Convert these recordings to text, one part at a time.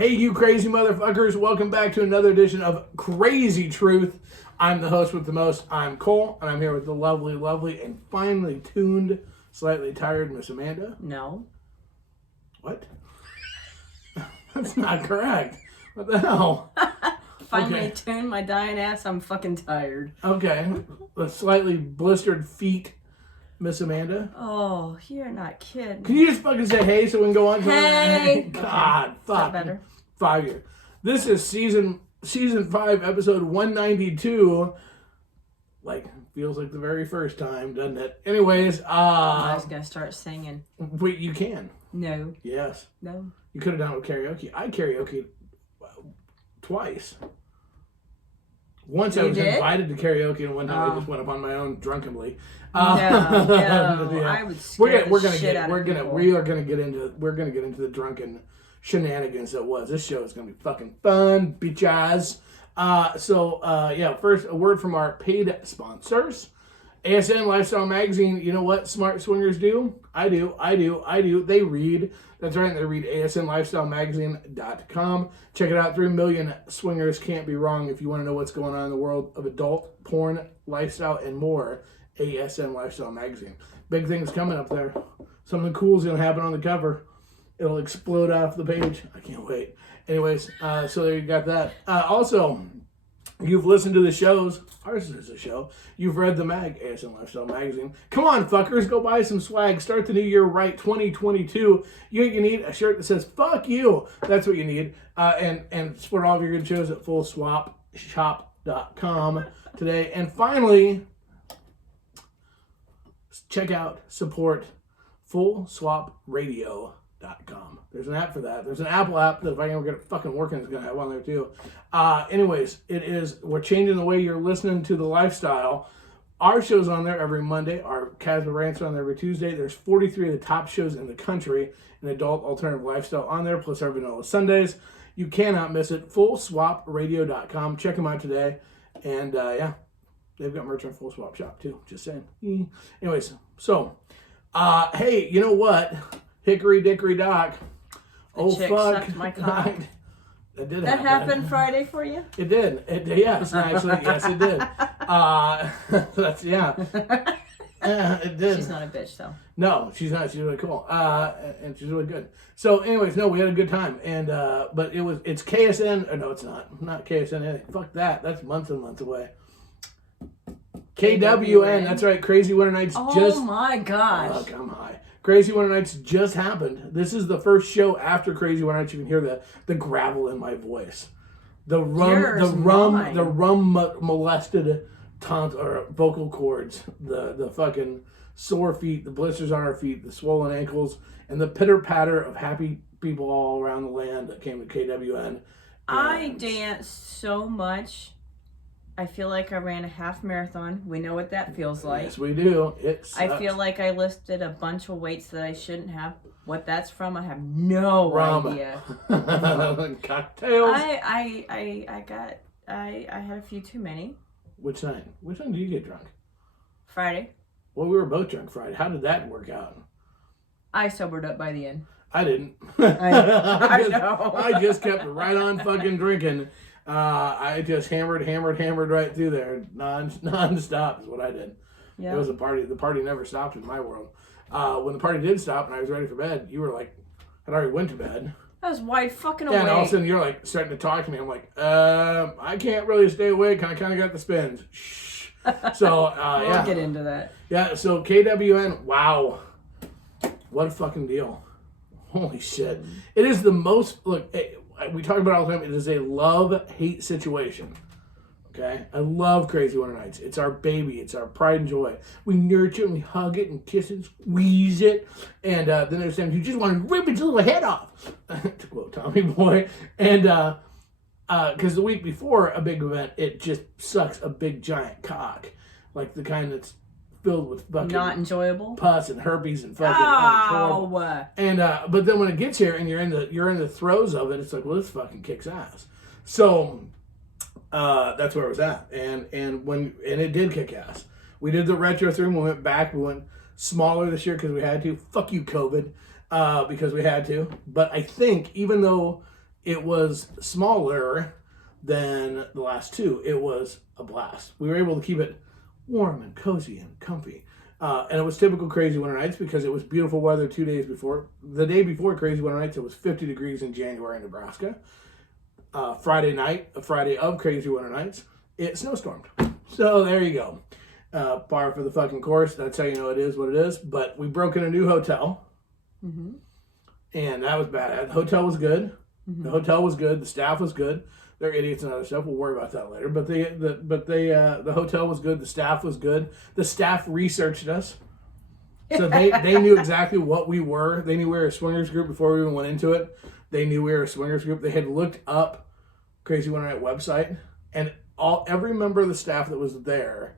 Hey, you crazy motherfuckers. Welcome back to another edition of Crazy Truth. I'm the host with the most. I'm Cole, and I'm here with the lovely, and finely tuned, slightly tired Miss Amanda. No. What? That's not correct. What the hell? Finally tuned my dying ass. I'm fucking tired. Okay. The slightly blistered feet, Miss Amanda. Oh, you're not kidding. Can you just fucking say hey so we can go on? Hey. God, fuck. Is that better? 5 years. This is season 5, episode 192. Like, feels like the very first time, doesn't it? Anyways, I was gonna start singing. Wait, you can. No. Yes. No. You could have done it with karaoke. I karaoke twice. Once I was invited to karaoke, and one time I just went up on my own drunkenly. No, Yeah. I would scare the shit out of people. We are gonna get into the drunken shenanigans that was. This show is gonna be fucking fun, bitches. First a word from our paid sponsors. ASN Lifestyle Magazine. You know what smart swingers do? I do. They read. That's right. They read ASNLifestyleMagazine.com. Check it out. 3 million swingers can't be wrong. If you want to know what's going on in the world of adult porn, lifestyle, and more, ASN Lifestyle Magazine. Big things coming up there. Something cool is going to happen on the cover. It'll explode off the page. I can't wait. Anyways, so there you got that. Also, you've listened to the shows. Ours is a show. You've read the mag, ASN Lifestyle Magazine. Come on, fuckers. Go buy some swag. Start the new year right, 2022. You need a shirt that says, fuck you. That's what you need. And support all of your good shows at fullswapshop.com today. And finally, check out, support fullswapradio.com. There's an app for that. There's an Apple app that if I can ever get it fucking working, it's going to have one there too. Anyways, we're changing the way you're listening to the lifestyle. Our show's on there every Monday. Our Casper Rants are on there every Tuesday. There's 43 of the top shows in the country in adult alternative lifestyle on there, plus our vanilla Sundays. You cannot miss it. Fullswapradio.com. Check them out today. And they've got merch on Full Swap Shop too. Just saying. Anyways, so, hey, you know what? Hickory Dickory Dock. The chick sucked my cock. That happened Friday for you? It did. Yes, actually, yes, it did. It did. She's not a bitch, though. No, she's not. She's really cool. And she's really good. So, anyways, no, we had a good time. And but it's KSN. Or no, it's not KSN. Fuck that. That's months and months away. KWN. That's right. Krazy Winter Nights. Oh my gosh. Fuck, I'm high. Krazy Winter Nights just happened. This is the first show after Krazy Winter Nights. You can hear the gravel in my voice. The rum molested vocal cords, the fucking sore feet, the blisters on our feet, the swollen ankles, and the pitter patter of happy people all around the land that came to KWN. I danced so much. I feel like I ran a half marathon. We know what that feels like. Yes, we do. I feel like I lifted a bunch of weights that I shouldn't have. What that's from, I have no idea. Cocktails. I had a few too many. Which night? Which time did you get drunk? Friday. Well, we were both drunk Friday. How did that work out? I sobered up by the end. I didn't. I know. I just kept right on fucking drinking. I just hammered right through there. Non-stop is what I did. Yeah. It was a party. The party never stopped in my world. When the party did stop and I was ready for bed, you were like, I'd already went to bed. I was wide fucking awake. Yeah, and all of a sudden you're like starting to talk to me. I'm like, I can't really stay awake. I kind of got the spins. Shh. So, we'll get into that. Yeah, so KWN, wow. What a fucking deal. Holy shit. It is the most, look, we talk about it all the time. It is a love-hate situation. Okay? I love Krazy Winter Nights. It's our baby. It's our pride and joy. We nurture it and we hug it and kiss it, squeeze it. And then there's times you just want to rip its little head off. To quote Tommy Boy. And because the week before a big event, it just sucks a big giant cock. Like the kind that's filled with fucking not enjoyable pus and herpes and fucking oh. And but then when it gets here and you're in the throes of it, it's like, well, this fucking kicks ass. So that's where it was at, and it did kick ass. We did the retro thing. We went back. We went smaller this year because we had to. Fuck you, COVID, because we had to. But I think even though It was smaller than the last two. It was a blast. We were able to keep it warm and cozy and comfy. And it was typical Krazy Winter Nights because it was beautiful weather 2 days before. The day before Krazy Winter Nights, it was 50 degrees in January in Nebraska. Friday of Krazy Winter Nights, it snowstormed. So there you go. Par for the fucking course. That's how you know it is what it is. But we broke in a new hotel. Mm-hmm. And that was bad. The hotel was good. Mm-hmm. The hotel was good. The staff was good. They're idiots and other stuff. We'll worry about that later. But the hotel was good. The staff was good. The staff researched us. So they knew exactly what we were. They knew we were a swingers group before we even went into it. They knew we were a swingers group. They had looked up Krazy Winter Night website, and every member of the staff that was there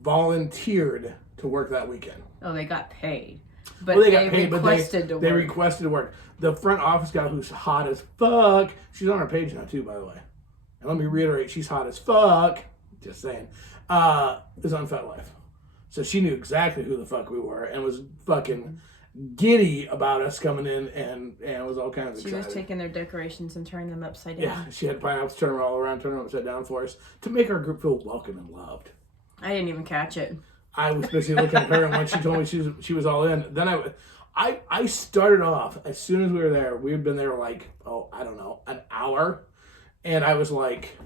volunteered to work that weekend. Oh, they got paid. But well, they got paid, requested but they requested to work. The front office gal who's hot as fuck, she's on our page now too, by the way. And let me reiterate, she's hot as fuck. Just saying. Is on FetLife. So she knew exactly who the fuck we were and was fucking giddy about us coming in and was all kinds of excited. She was taking their decorations and turning them upside down. Yeah, she had pineapples, turn them all around, turn them upside down for us to make our group feel welcome and loved. I didn't even catch it. I was busy looking at her, and when she told me she was all in, then I started off, as soon as we were there, we had been there like, I don't know, an hour, and I was like,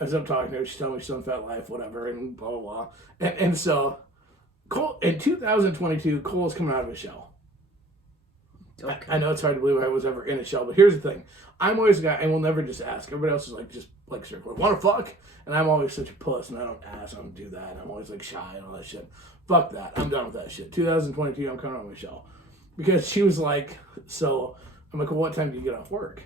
as I'm talking to her, she told me she's on FetLife, whatever, and blah, blah, blah. And so, Cole, in 2022, Cole's coming out of his shell. Okay. I know it's hard to believe I was ever in a shell, but here's the thing. I'm always a guy, and will never just ask. Everybody else is like, just like, circle. Want to fuck? And I'm always such a puss, and I don't ask, I don't do that. I'm always like shy and all that shit. Fuck that. I'm done with that shit. 2022, I'm coming out of my shell. Because she was like, so, I'm like, well, what time do you get off work?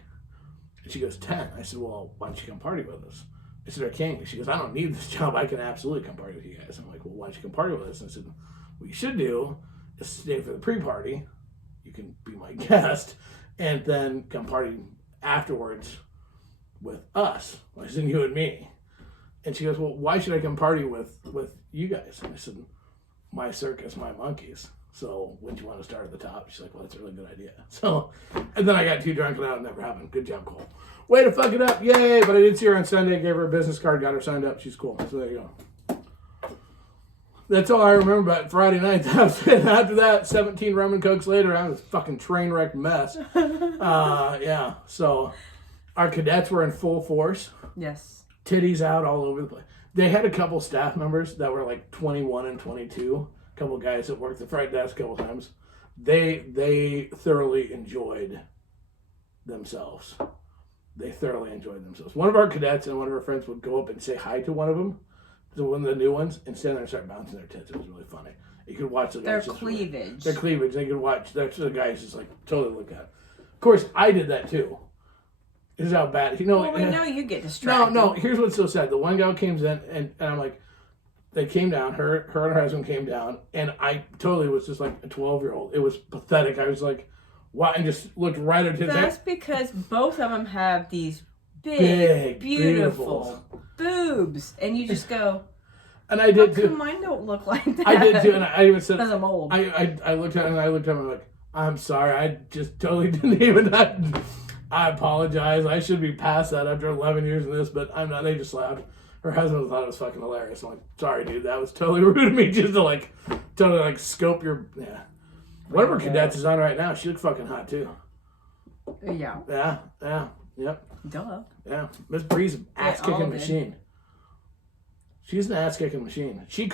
And she goes, 10. I said, well, why don't you come party with us? I said, I can't. She goes, I don't need this job. I can absolutely come party with you guys. I'm like, well, why don't you come party with us? And I said, what you should do is stay for the pre-party. You can be my guest, and then come party afterwards with us, as in you and me. And she goes, well, why should I come party with you guys? And I said, my circus, my monkeys. So wouldn't you want to start at the top? She's like, well, that's a really good idea. So, and then I got too drunk and that never happened. Good job, Cole. Way to fuck it up. Yay. But I did see her on Sunday, gave her a business card, got her signed up. She's cool. So there you go. That's all I remember about Friday night. After that, 17 rum and cokes later, I was a fucking train wreck mess. Yeah. So our cadets were in full force. Yes. Titties out all over the place. They had a couple staff members that were like 21 and 22. A couple guys that worked the front desk a couple times. They thoroughly enjoyed themselves. One of our cadets and one of our friends would go up and say hi to one of them. So one of the new ones, and stand there and start bouncing their tits. It was really funny. You could watch the guys. Their cleavage. Their cleavage. They could watch. That's the guys just like totally look at. Of course, I did that too. This is how bad. You know. Well, we know you get distracted. No. Here's what's so sad. The one gal came in, and I'm like, they came down. Her and her husband came down, and I totally was just like a 12-year-old. It was pathetic. I was like, wow, and just looked right at his. That's because both of them have these big beautiful boobs, and you just go. And I did too. Mine don't look like that. I did too, and I even said, because I'm old. I looked at him, and I looked at him, and I'm like, I'm sorry, I just totally didn't even. I apologize. I should be past that after 11 years of this, but I'm not. They just laughed. Her husband thought it was fucking hilarious. I'm like, sorry, dude, that was totally rude of me just to totally scope your. Yeah. One of our cadets is on right now. She looks fucking hot too. Yeah. Yeah. Yep. Duh. Yeah. Miss Bree's an ass-kicking machine. She's an ass-kicking machine. She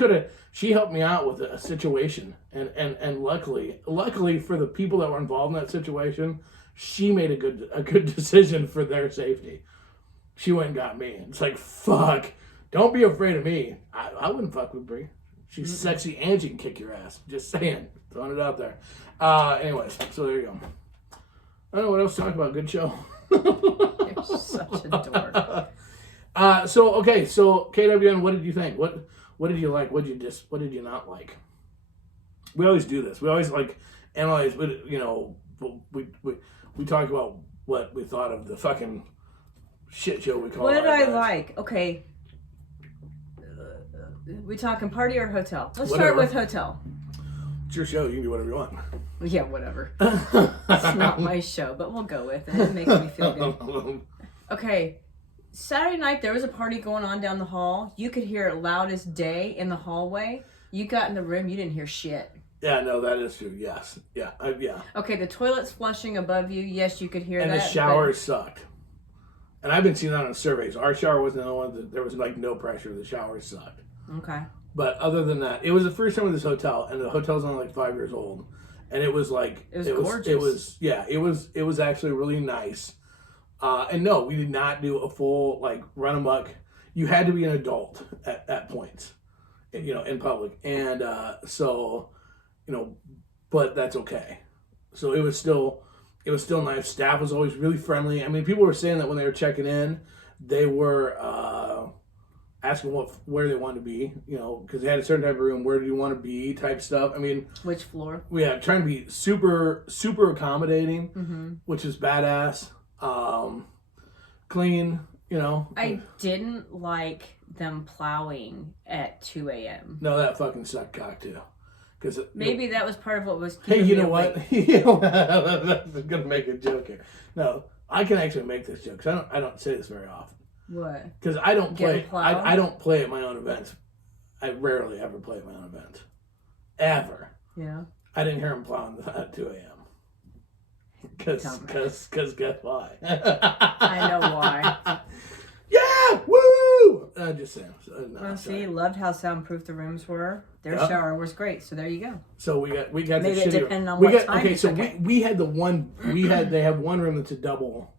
helped me out with a situation. And luckily for the people that were involved in that situation, she made a good decision for their safety. She went and got me. It's like, fuck. Don't be afraid of me. I wouldn't fuck with Bree. She's sexy and she can kick your ass. Just saying. Throwing it out there. Anyways, so there you go. I don't know what else to talk about. Good show. You're such a dork. So KWN, what did you think? What did you like? What did you not like? We always do this. We always analyze. We talk about what we thought of the fucking shit show we call. What did I like? Okay, we talking party or hotel? Let's start with hotel. It's your show. You can do whatever you want. Yeah, whatever. It's not my show, but we'll go with it. It makes me feel good. Okay. Saturday night, there was a party going on down the hall. You could hear it loud as day in the hallway. You got in the room, you didn't hear shit. Yeah, no, that is true. Yes. Yeah. Yeah. Okay, the toilet's flushing above you. Yes, you could hear that. And the shower sucked. And I've been seeing that on surveys. Our shower wasn't the one that there was like no pressure. The shower sucked. Okay. But other than that, it was the first time with this hotel, and the hotel's only like 5 years old. And it was like it was gorgeous. It was actually really nice. And no, we did not do a full like run amok. You had to be an adult at points, you know, in public, and so, you know, but that's okay. So it was still nice. Staff was always really friendly. I mean, people were saying that when they were checking in, they were asking where they wanted to be, you know, because they had a certain type of room. Where do you want to be? Type stuff. I mean, which floor? Yeah, trying to be super accommodating, which is badass. Clean, you know. I didn't like them plowing at 2 a.m. No, that fucking sucked cock too. Cause maybe that was part of what was. Hey, you know what? I'm gonna make a joke here. No, I can actually make this joke. Cause I don't say this very often. What? Because I don't play. I don't play at my own events. I rarely ever play at my own events. Ever. Yeah. I didn't hear him plowing at 2 a.m. Because guess why? I know why. Yeah! Woo! Just saying. Well, see, loved how soundproof the rooms were. Their shower was great, so there you go. So we got maybe the it depended on what time. Okay, so we had the one they have one room that's a double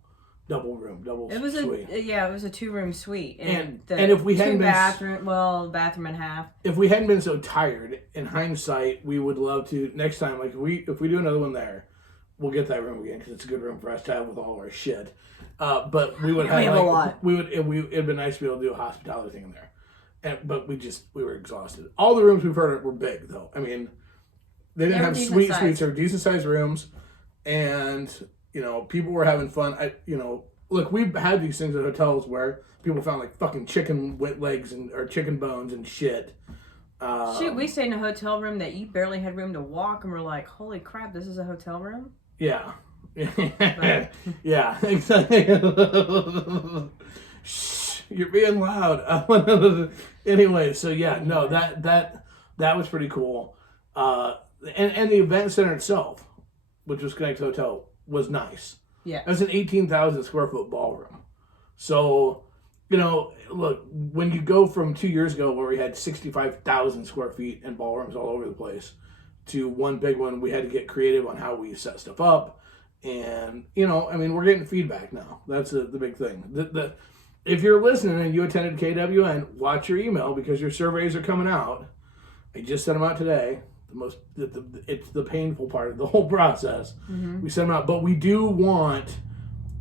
room. It was suite. It was a 2-room suite, and if we hadn't been bathroom and half. If we hadn't been so tired, in hindsight, we would love to next time. Like if we do another one there, we'll get that room again because it's a good room for us to have with all our shit. But we would have a lot. It'd be nice to be able to do a hospitality thing in there. But we were exhausted. All the rooms we've heard were big though. I mean, they didn't have suites. They were decent sized rooms, and you know, people were having fun. Look, we've had these things at hotels where people found like fucking chicken legs or chicken bones and shit. Shoot, we stayed in a hotel room that you barely had room to walk, and we're like, holy crap, this is a hotel room? Yeah. Yeah, exactly. Shh, you're being loud. Anyway, so yeah, no, that was pretty cool. And the event center itself, which was connected to the hotel, was nice. Yeah. It was an 18,000 square foot ballroom. So, you know, look, when you go from 2 years ago where we had 65,000 square feet and ballrooms all over the place to one big one, we had to get creative on how we set stuff up. And, you know, I mean, we're getting feedback now. That's the big thing. If you're listening and you attended KWN, watch your email because your surveys are coming out. I just sent them out today. It's the painful part of the whole process. Mm-hmm. We send them out, but we do want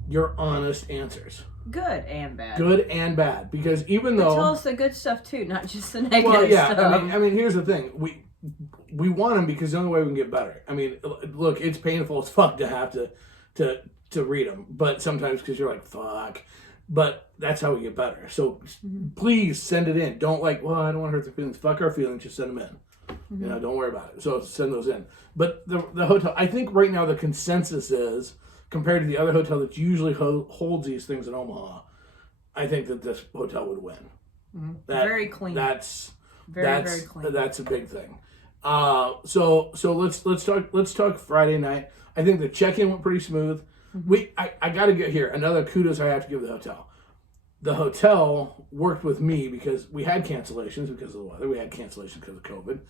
your honest answers. Good and bad. Good and bad, because even though tell us the good stuff too, not just the negative stuff. I mean, here's the thing: we want them because the only way we can get better. I mean, look, it's painful as fuck to have to read them, but sometimes because you're like fuck. But that's how we get better. So please send it in. Don't I don't want to hurt their feelings. Fuck our feelings. Just send them in. Mm-hmm. You know, don't worry about it. So send those in. But the hotel, I think right now the consensus is, compared to the other hotel that usually holds these things in Omaha, I think that this hotel would win. Mm-hmm. Very clean. That's very clean. That's a big thing. So let's talk Friday night. I think the check-in went pretty smooth. Mm-hmm. I got to get here. Another kudos I have to give the hotel. The hotel worked with me because we had cancellations because of the weather. We had cancellations because of COVID.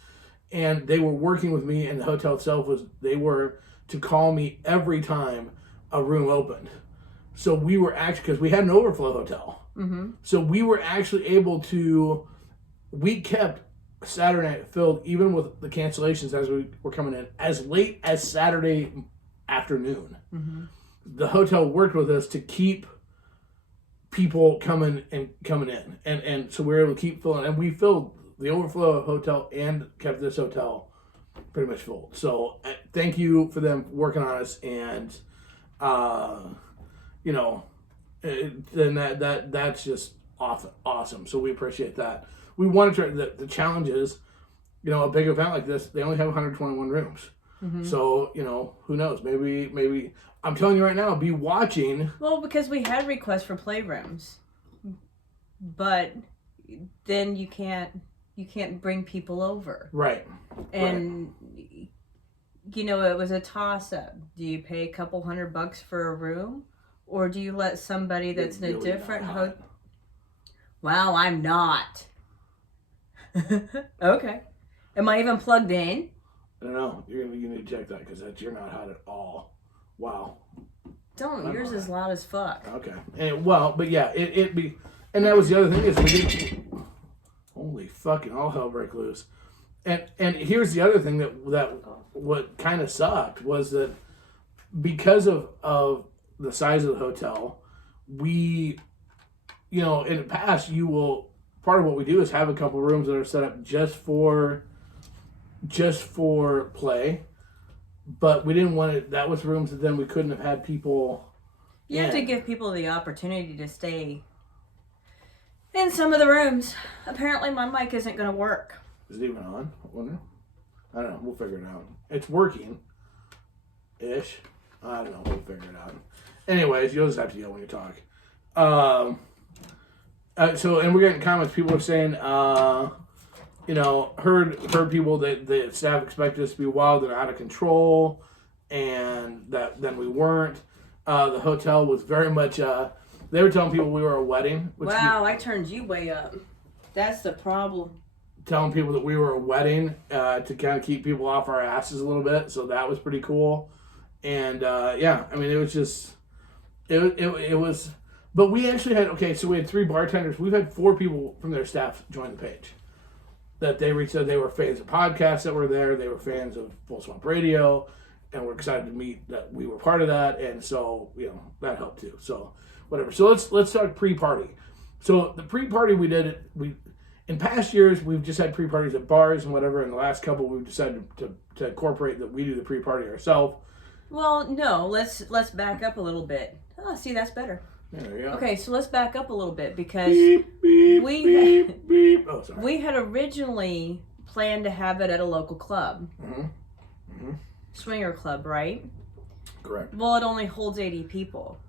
And they were working with me, and the hotel itself they were to call me every time a room opened. So we were actually, because we had an overflow hotel. Mm-hmm. So we were actually able to, we kept Saturday night filled even with the cancellations as we were coming in, as late as Saturday afternoon. Mm-hmm. The hotel worked with us to keep people coming in, and so we were able to keep filling, and we filled the overflow hotel and kept this hotel pretty much full. So thank you for them working on us, and you know, then that's just awesome. So we appreciate that. We want to try the challenge is a big event like this, they only have 121 rooms. Mm-hmm. So, who knows? Maybe I'm telling you right now, be watching. Well, because we had requests for playrooms, but then you can't bring people over. Right. And it was a toss up. Do you pay a couple $100 for a room, or do you let somebody that's in a different hotel? Wow, I'm not. Okay. Am I even plugged in? I don't know. You need to check that because you're not hot at all. Wow. Don't. Yours is loud as fuck. Okay. But yeah, it be, and that was the other thing is we didn't. Holy fucking all hell break loose, and here's the other thing that what kind of sucked was that because of the size of the hotel, we, in the past part of what we do is have a couple rooms that are set up just for play. But we didn't want it. That was rooms that then we couldn't have had people. You have to give people the opportunity to stay in some of the rooms. Apparently, my mic isn't going to work. Is it even on? I wonder. I don't know. We'll figure it out. It's working. Ish. I don't know. We'll figure it out. Anyways, you'll just have to yell when you talk. And we're getting comments. People are saying, heard people that the staff expected us to be wild and out of control, and that then we weren't. The hotel was very much. They were telling people we were a wedding. Wow, I turned you way up. That's the problem. Telling people that we were a wedding to kind of keep people off our asses a little bit, so that was pretty cool. And it was just it was. But we actually had so we had 3 bartenders. We've had 4 people from their staff join the page. That they reached out, they were fans of podcasts that were there. They were fans of Full Swamp Radio, and we're excited to meet that we were part of that. And so that helped too. So whatever. So let's talk pre-party. So the pre-party we in past years we've just had pre-parties at bars and whatever. In the last couple we've decided to incorporate that we do the pre-party ourselves. Well, no, let's back up a little bit. Oh, see, that's better. There you go. Okay, so let's back up a little bit because beep, beep. Oh, sorry. We had originally planned to have it at a local club. Mm-hmm. Mm-hmm. Swinger club, right? Correct. Well, it only holds 80 people.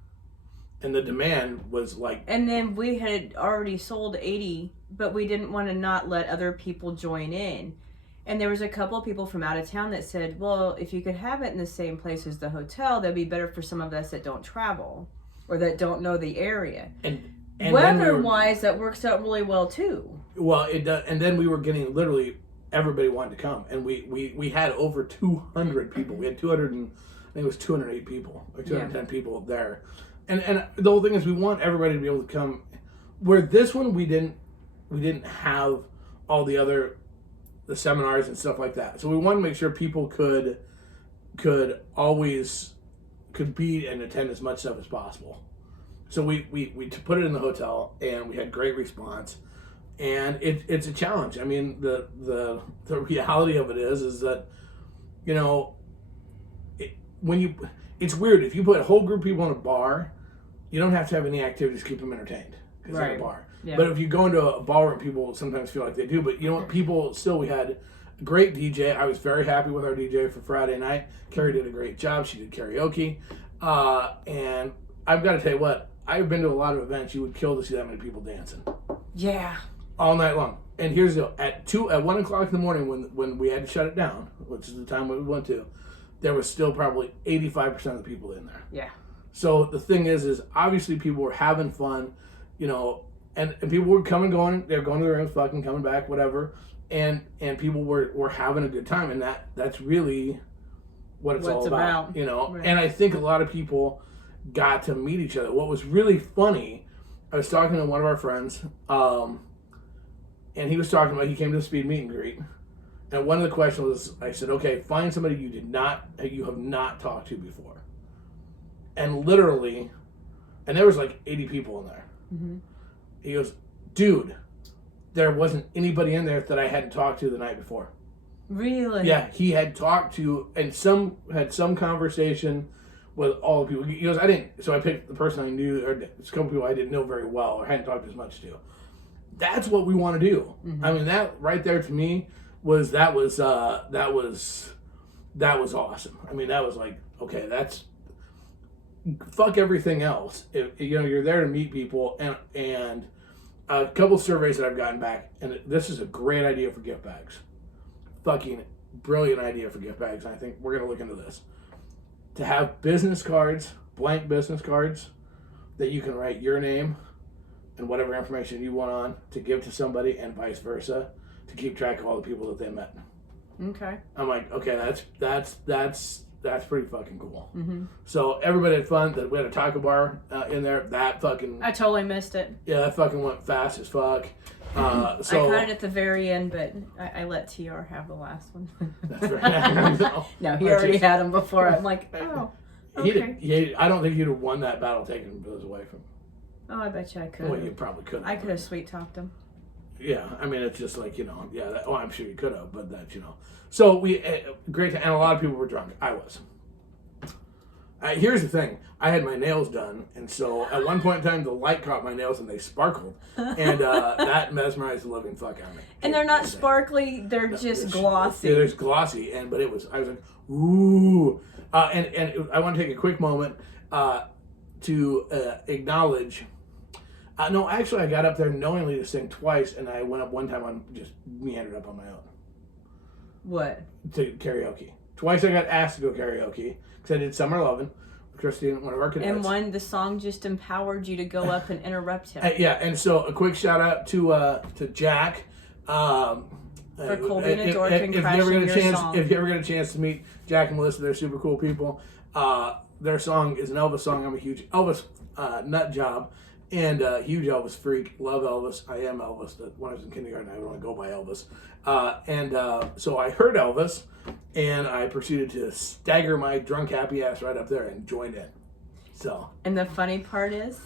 And the demand was like... And then we had already sold 80, but we didn't want to not let other people join in. And there was a couple of people from out of town that said, well, if you could have it in the same place as the hotel, that'd be better for some of us that don't travel or that don't know the area. And weather-wise, that works out really well, too. Well, it does. And then we were getting literally everybody wanted to come. And we had over 200 people. We had 200 and I think it was 208 people or 210 people there. And the whole thing is we want everybody to be able to come. Where this one we didn't have all the seminars and stuff like that. So we wanted to make sure people could be and attend as much stuff as possible. So we put it in the hotel and we had great response. And it's a challenge. I mean, the reality of it is that, it's weird. If you put a whole group of people in a bar, you don't have to have any activities to keep them entertained because they're in a bar. Yeah. But if you go into a ballroom, people sometimes feel like they do. But you know what? People still, we had a great DJ. I was very happy with our DJ for Friday night. Carrie did a great job. She did karaoke. And I've got to tell you what, I've been to a lot of events. You would kill to see that many people dancing. Yeah. All night long. And here's the deal. At 1 o'clock in the morning when we had to shut it down, which is the time we went to, there was still probably 85% of the people in there. Yeah. So the thing is obviously people were having fun, and people were coming, going, they were going to their rooms, fucking coming back, whatever. And people were having a good time, and that's really what it's all about. Right. And I think a lot of people got to meet each other. What was really funny, I was talking to one of our friends, and he was talking about, he came to the speed meet and greet. And one of the questions was, I said, okay, find somebody you have not talked to before. And literally, and there was like 80 people in there. Mm-hmm. He goes, dude, there wasn't anybody in there that I hadn't talked to the night before. Really? Yeah, he had talked to, and had some conversation with all the people. He goes, so I picked the person I knew, or a couple people I didn't know very well, or hadn't talked as much to. That's what we want to do. Mm-hmm. I mean, that right there to me, was that was awesome. I mean, that was like, okay, that's fuck everything else. You're there to meet people, and a couple surveys that I've gotten back, and this is a great idea for gift bags. Fucking brilliant idea for gift bags. And I think we're gonna look into this. To have business cards, blank business cards, that you can write your name and whatever information you want on to give to somebody, and vice versa, to keep track of all the people that they met. Okay. I'm like, okay, that's pretty fucking cool. Mm-hmm. So everybody had fun. That we had a taco bar in there. That fucking, I totally missed it. yeah, that fucking went fast as fuck. So I caught it at the very end, but I let TR have the last one. That's right. No, he already had them before. I'm like, oh, okay. I don't think you'd have won that battle taking those away from. Oh, I bet you I could. Well, you probably could. I could have sweet talked him. Yeah, I mean, it's just like, yeah. I'm sure you could have, but that, So we great, and a lot of people were drunk. I was. Here's the thing: I had my nails done, and so at one point in time, the light caught my nails and they sparkled, and that mesmerized the living fuck out of me. And they're not sparkly; they're just glossy. Yeah, there's glossy, but I was like, ooh, and I want to take a quick moment to acknowledge. No, actually, I got up there knowingly to sing twice, and I went up one time on just meandered up on my own. What? To karaoke. Twice I got asked to go karaoke because I did Summer Lovin' with Christine, one of our cadets. And one, the song just empowered you to go up and interrupt him. Yeah, and so a quick shout out to Jack. For Colby and a dork and crashing your song. If you ever get a chance to meet Jack and Melissa, they're super cool people. Their song is an Elvis song. I'm a huge Elvis nut job. And huge Elvis freak. Love Elvis. I am Elvis. When I was in kindergarten, I would only go by Elvis. So I heard Elvis, and I proceeded to stagger my drunk happy ass right up there and joined in. So. And the funny part is,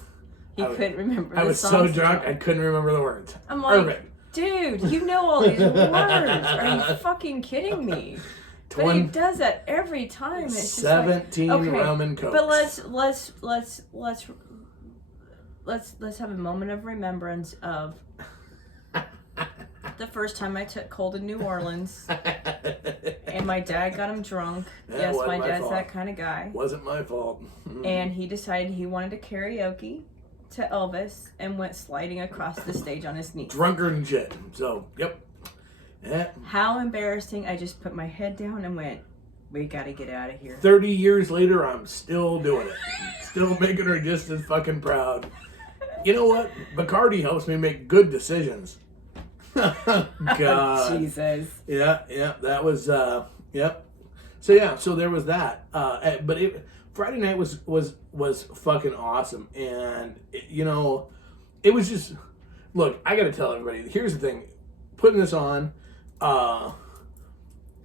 he couldn't remember the I was so drunk, I couldn't remember the words. I'm like, perfect. Dude, you know all these words. Are you fucking kidding me? But he does that every time. It's just 17 like, okay, Roman Cokes. But let's have a moment of remembrance of the first time I took Cole to New Orleans, and my dad got him drunk. Yes, my dad's that kind of guy. Wasn't my fault. And he decided he wanted to karaoke to Elvis and went sliding across the stage on his knees. Drunker than shit. So, yep. Yeah. How embarrassing. I just put my head down and went, we gotta get out of here. 30 years later, I'm still doing it. Still making her just as fucking proud. You know what? Bacardi helps me make good decisions. God. Jesus. Yeah, that was, yep. So there was that. But Friday night was fucking awesome. And, it was just, look, I gotta tell everybody, here's the thing. Putting this on,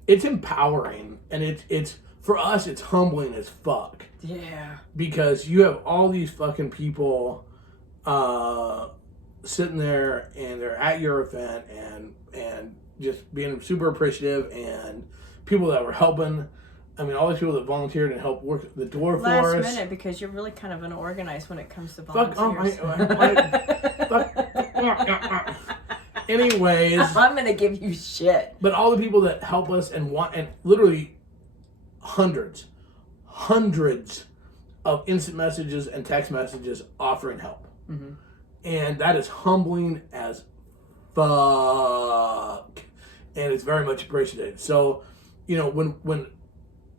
it's empowering. And it's for us, it's humbling as fuck. Yeah. Because you have all these fucking people sitting there, and they're at your event, and just being super appreciative, and people that were helping. I mean, all these people that volunteered and helped work the door for us. Last minute, because you're really kind of unorganized when it comes to volunteers. Anyways, I'm gonna give you shit. But all the people that help us and literally hundreds of instant messages and text messages offering help. Mm-hmm. And that is humbling as fuck. And it's very much appreciated. So, when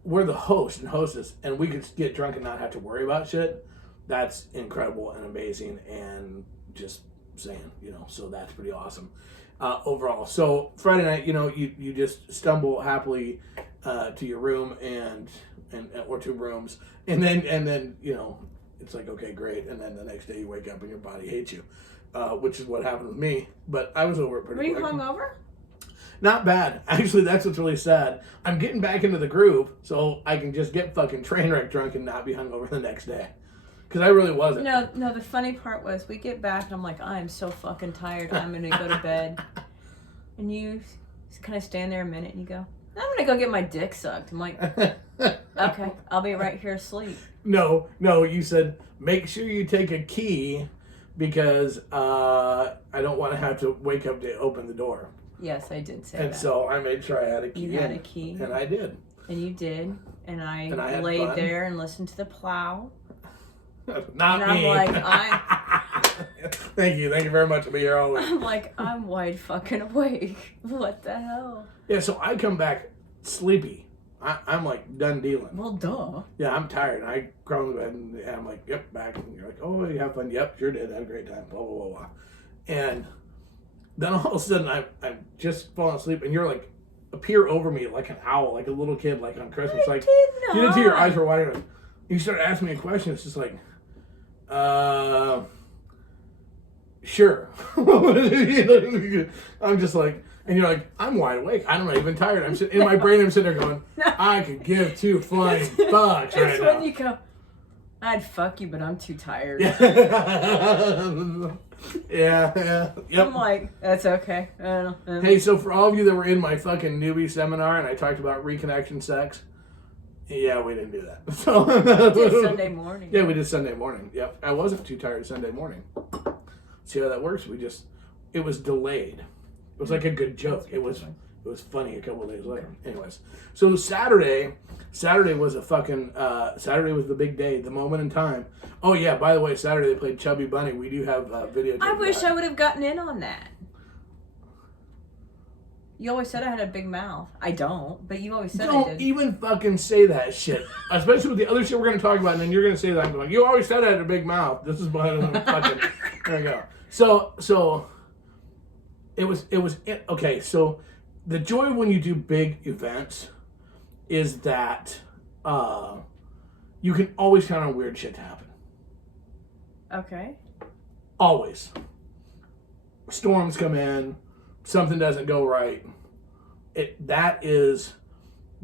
we're the host and hostess and we could get drunk and not have to worry about shit, that's incredible and amazing, and just saying, so that's pretty awesome overall. So Friday night, you just stumble happily to your room and or two rooms, and then it's like, okay, great. And then the next day you wake up and your body hates you, which is what happened with me. But I was over it pretty quick. Were you hungover? Not bad. Actually, that's what's really sad. I'm getting back into the groove so I can just get fucking train wreck drunk and not be hungover the next day. Because I really wasn't. No, the funny part was we get back and I'm like, I'm so fucking tired. I'm going to go to bed. And you just kind of stand there a minute and you go, I'm going to go get my dick sucked. I'm like, okay, I'll be right here asleep. No, you said, make sure you take a key because I don't want to have to wake up to open the door. Yes, I did say and that. so I made sure I had a key. You had a key. And I did. And you did. And I had laid fun. there and listened to the plow. Not and me. I'm like, Thank you very much. I'll be here always. I'm like, I'm wide fucking awake. What the hell? Yeah, so I come back sleepy. I'm like done dealing. Well, duh. Yeah, I'm tired. I crawl in bed and I'm like, yep, back. And you're like, oh, you have fun? Yep, sure did. Had a great time. Blah, blah, blah, blah. And then all of a sudden I'm just falling asleep and you're like, appear over me like an owl, like a little kid, like on Christmas. I like did not. you didn't see your eyes were wide open. You start asking me a question. It's just like, sure. I'm just like, and you're like, I'm wide awake. I'm not even tired. I'm sitting in my brain. I'm sitting there going, I could give two flying fucks right It's now. when you go, I'd fuck you, but I'm too tired. Yeah. Yep. I'm like, that's okay. I don't know. Hey, so for all of you that were in my fucking newbie seminar and I talked about reconnection sex, yeah, we didn't do that. So Did Sunday morning. Yeah, we did Sunday morning. Yep. I wasn't too tired Sunday morning. See how that works? It was delayed. It was like a good joke. It was funny a couple of days later. Anyways, so Saturday was a fucking Saturday was the big day, the moment in time. Oh yeah, by the way, Saturday they played Chubby Bunny. We do have video. I wish I would have gotten in on that. You always said I had a big mouth. I don't, but you always said I Don't did. even fucking say that shit. Especially with the other shit we're going to talk about, and then you're going to say that. I'm going, you always said I had a big mouth. This is why I'm fucking... There we go. So, it was... Okay, so the joy when you do big events is that you can always count on weird shit to happen. Okay. Always. Storms come in. Something doesn't go right. That is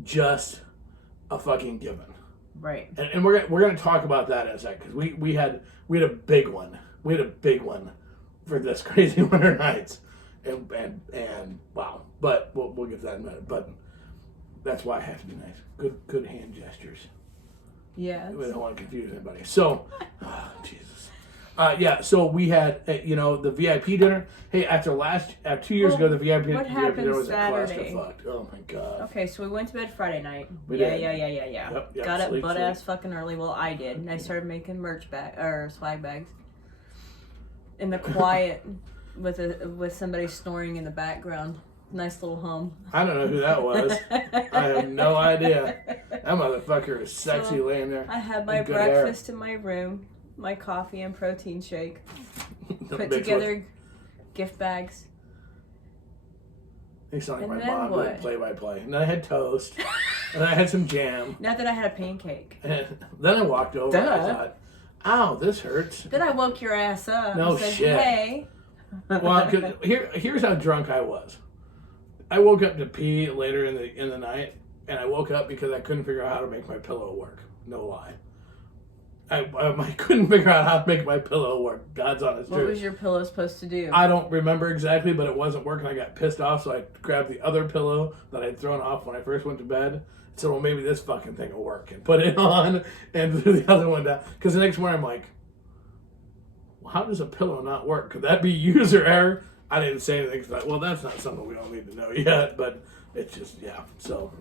just a fucking given. Right. And we're gonna talk about that in a second because we had a big one. We had a big one for this Krazy Winter Nights, and wow. But we'll get to that in a minute. But that's why I have to be nice. Good hand gestures. Yes. We don't want to confuse anybody. So, Jesus. Yeah, so we had, the VIP dinner. Hey, after 2 years ago, the VIP dinner was Saturday? a clusterfuck. Oh my god. Okay, so we went to bed Friday night. We Yeah. Yep, Got up sleep. butt ass fucking early. Well, I did. And I started making swag bags. In the quiet with somebody snoring in the background. Nice little hum. I don't know who that was. I have no idea. That motherfucker is sexy laying there. I had my breakfast in my room, my coffee and protein shake. Put together gift bags. They sound like And my then mom what? doing play-by-play. And then I had toast. And then I had some jam. Not that I had a pancake. And then I walked over and I thought, ow, this hurts. Then I woke your ass up No and said, shit. hey. Well, 'cause here's how drunk I was. I woke up to pee later in the night, and I woke up because I couldn't figure out how to make my pillow work. No lie. I couldn't figure out how to make my pillow work. God's honest truth. What was your pillow supposed to do? I don't remember exactly, but it wasn't working. I got pissed off, so I grabbed the other pillow that I'd thrown off when I first went to bed. So, well, maybe this fucking thing will work, and put it on and threw the other one down. Because the next morning I'm like, well, how does a pillow not work? Could that be user error? I didn't say anything because well, that's not something we all need to know yet, but it's just, yeah. So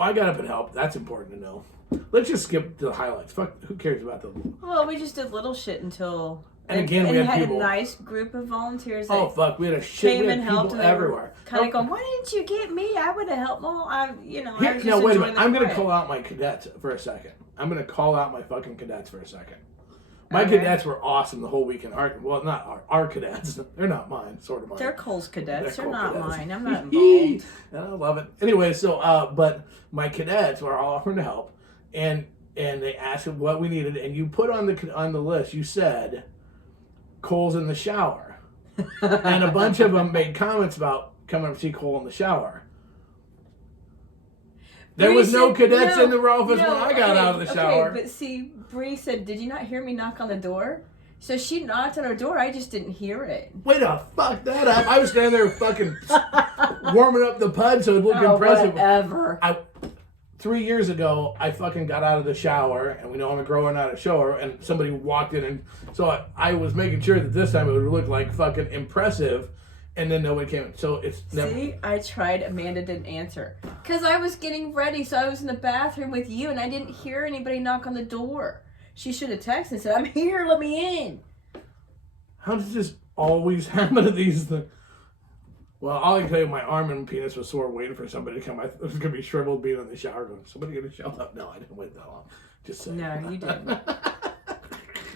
I got up and helped. That's important to know. Let's just skip to the highlights. Fuck, who cares about the... Well, we just did little shit until... And again, we had people... a nice group of volunteers that Oh, fuck, we had a shit. came We had and helped. people everywhere. Kind of going, why didn't you get me? I would have helped more. I was just Now, wait a enjoying minute. the I'm going to quiet. call out my cadets for a second. I'm going to call out my fucking cadets for a second. My Okay. cadets were awesome the whole weekend. Not our cadets. They're not mine, sort of mine. They're Cole's cadets. They're Cole not cadets. mine. I'm not involved. And I love it. Anyway, so, but my cadets were all offering to help. And they asked what we needed. And you put on the list, you said, Cole's in the shower. And a bunch of them made comments about coming up to see Cole in the shower. There was no cadets in the office when I got out of the shower. Okay, but see, Bree said, did you not hear me knock on the door? So she knocked on her door. I just didn't hear it. Way to fuck that up. I was standing there fucking warming up the pud so it looked impressive. Whatever. 3 years ago, I fucking got out of the shower, and we know I'm a grower, not a shower, and somebody walked in, and so I was making sure that this time it would look like fucking impressive, and then nobody came. So it's never. See, I tried. Amanda didn't answer because I was getting ready. So I was in the bathroom with you, and I didn't hear anybody knock on the door. She should have texted and said, "I'm here. Let me in." How does this always happen to these things? Well, all I can tell you, my arm and penis was sore waiting for somebody to come. I was going to be shriveled being in the shower going, somebody going to show up? No, I didn't wait that long. Just saying. No, you didn't.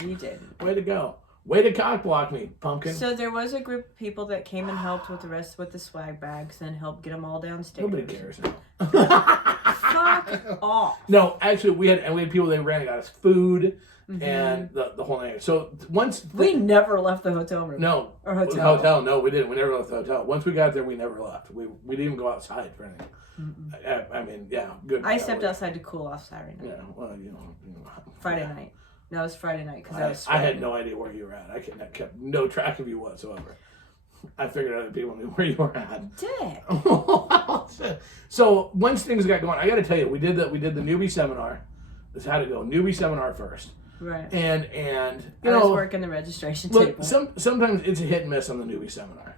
You didn't. Way to go. Way to cock block me, pumpkin. So there was a group of people that came and helped with the rest with the swag bags and helped get them all downstairs. Nobody cares now. Fuck off. No, actually, we had people that ran and got us food and the whole thing. So once we never left the hotel room. No, or hotel. No, we didn't. We never left the hotel. Once we got there, we never left. We didn't even go outside for anything. I mean, yeah, good. I stepped outside to cool off Saturday night. Yeah, well, Friday night. No, it was Friday night because I had no idea where you were at. I kept no track of you whatsoever. I figured other people knew where you were at. Dick. So once things got going, I got to tell you, we did the newbie seminar. This had to go newbie seminar first. Right. And I was working the registration table. Sometimes it's a hit and miss on the newbie seminar.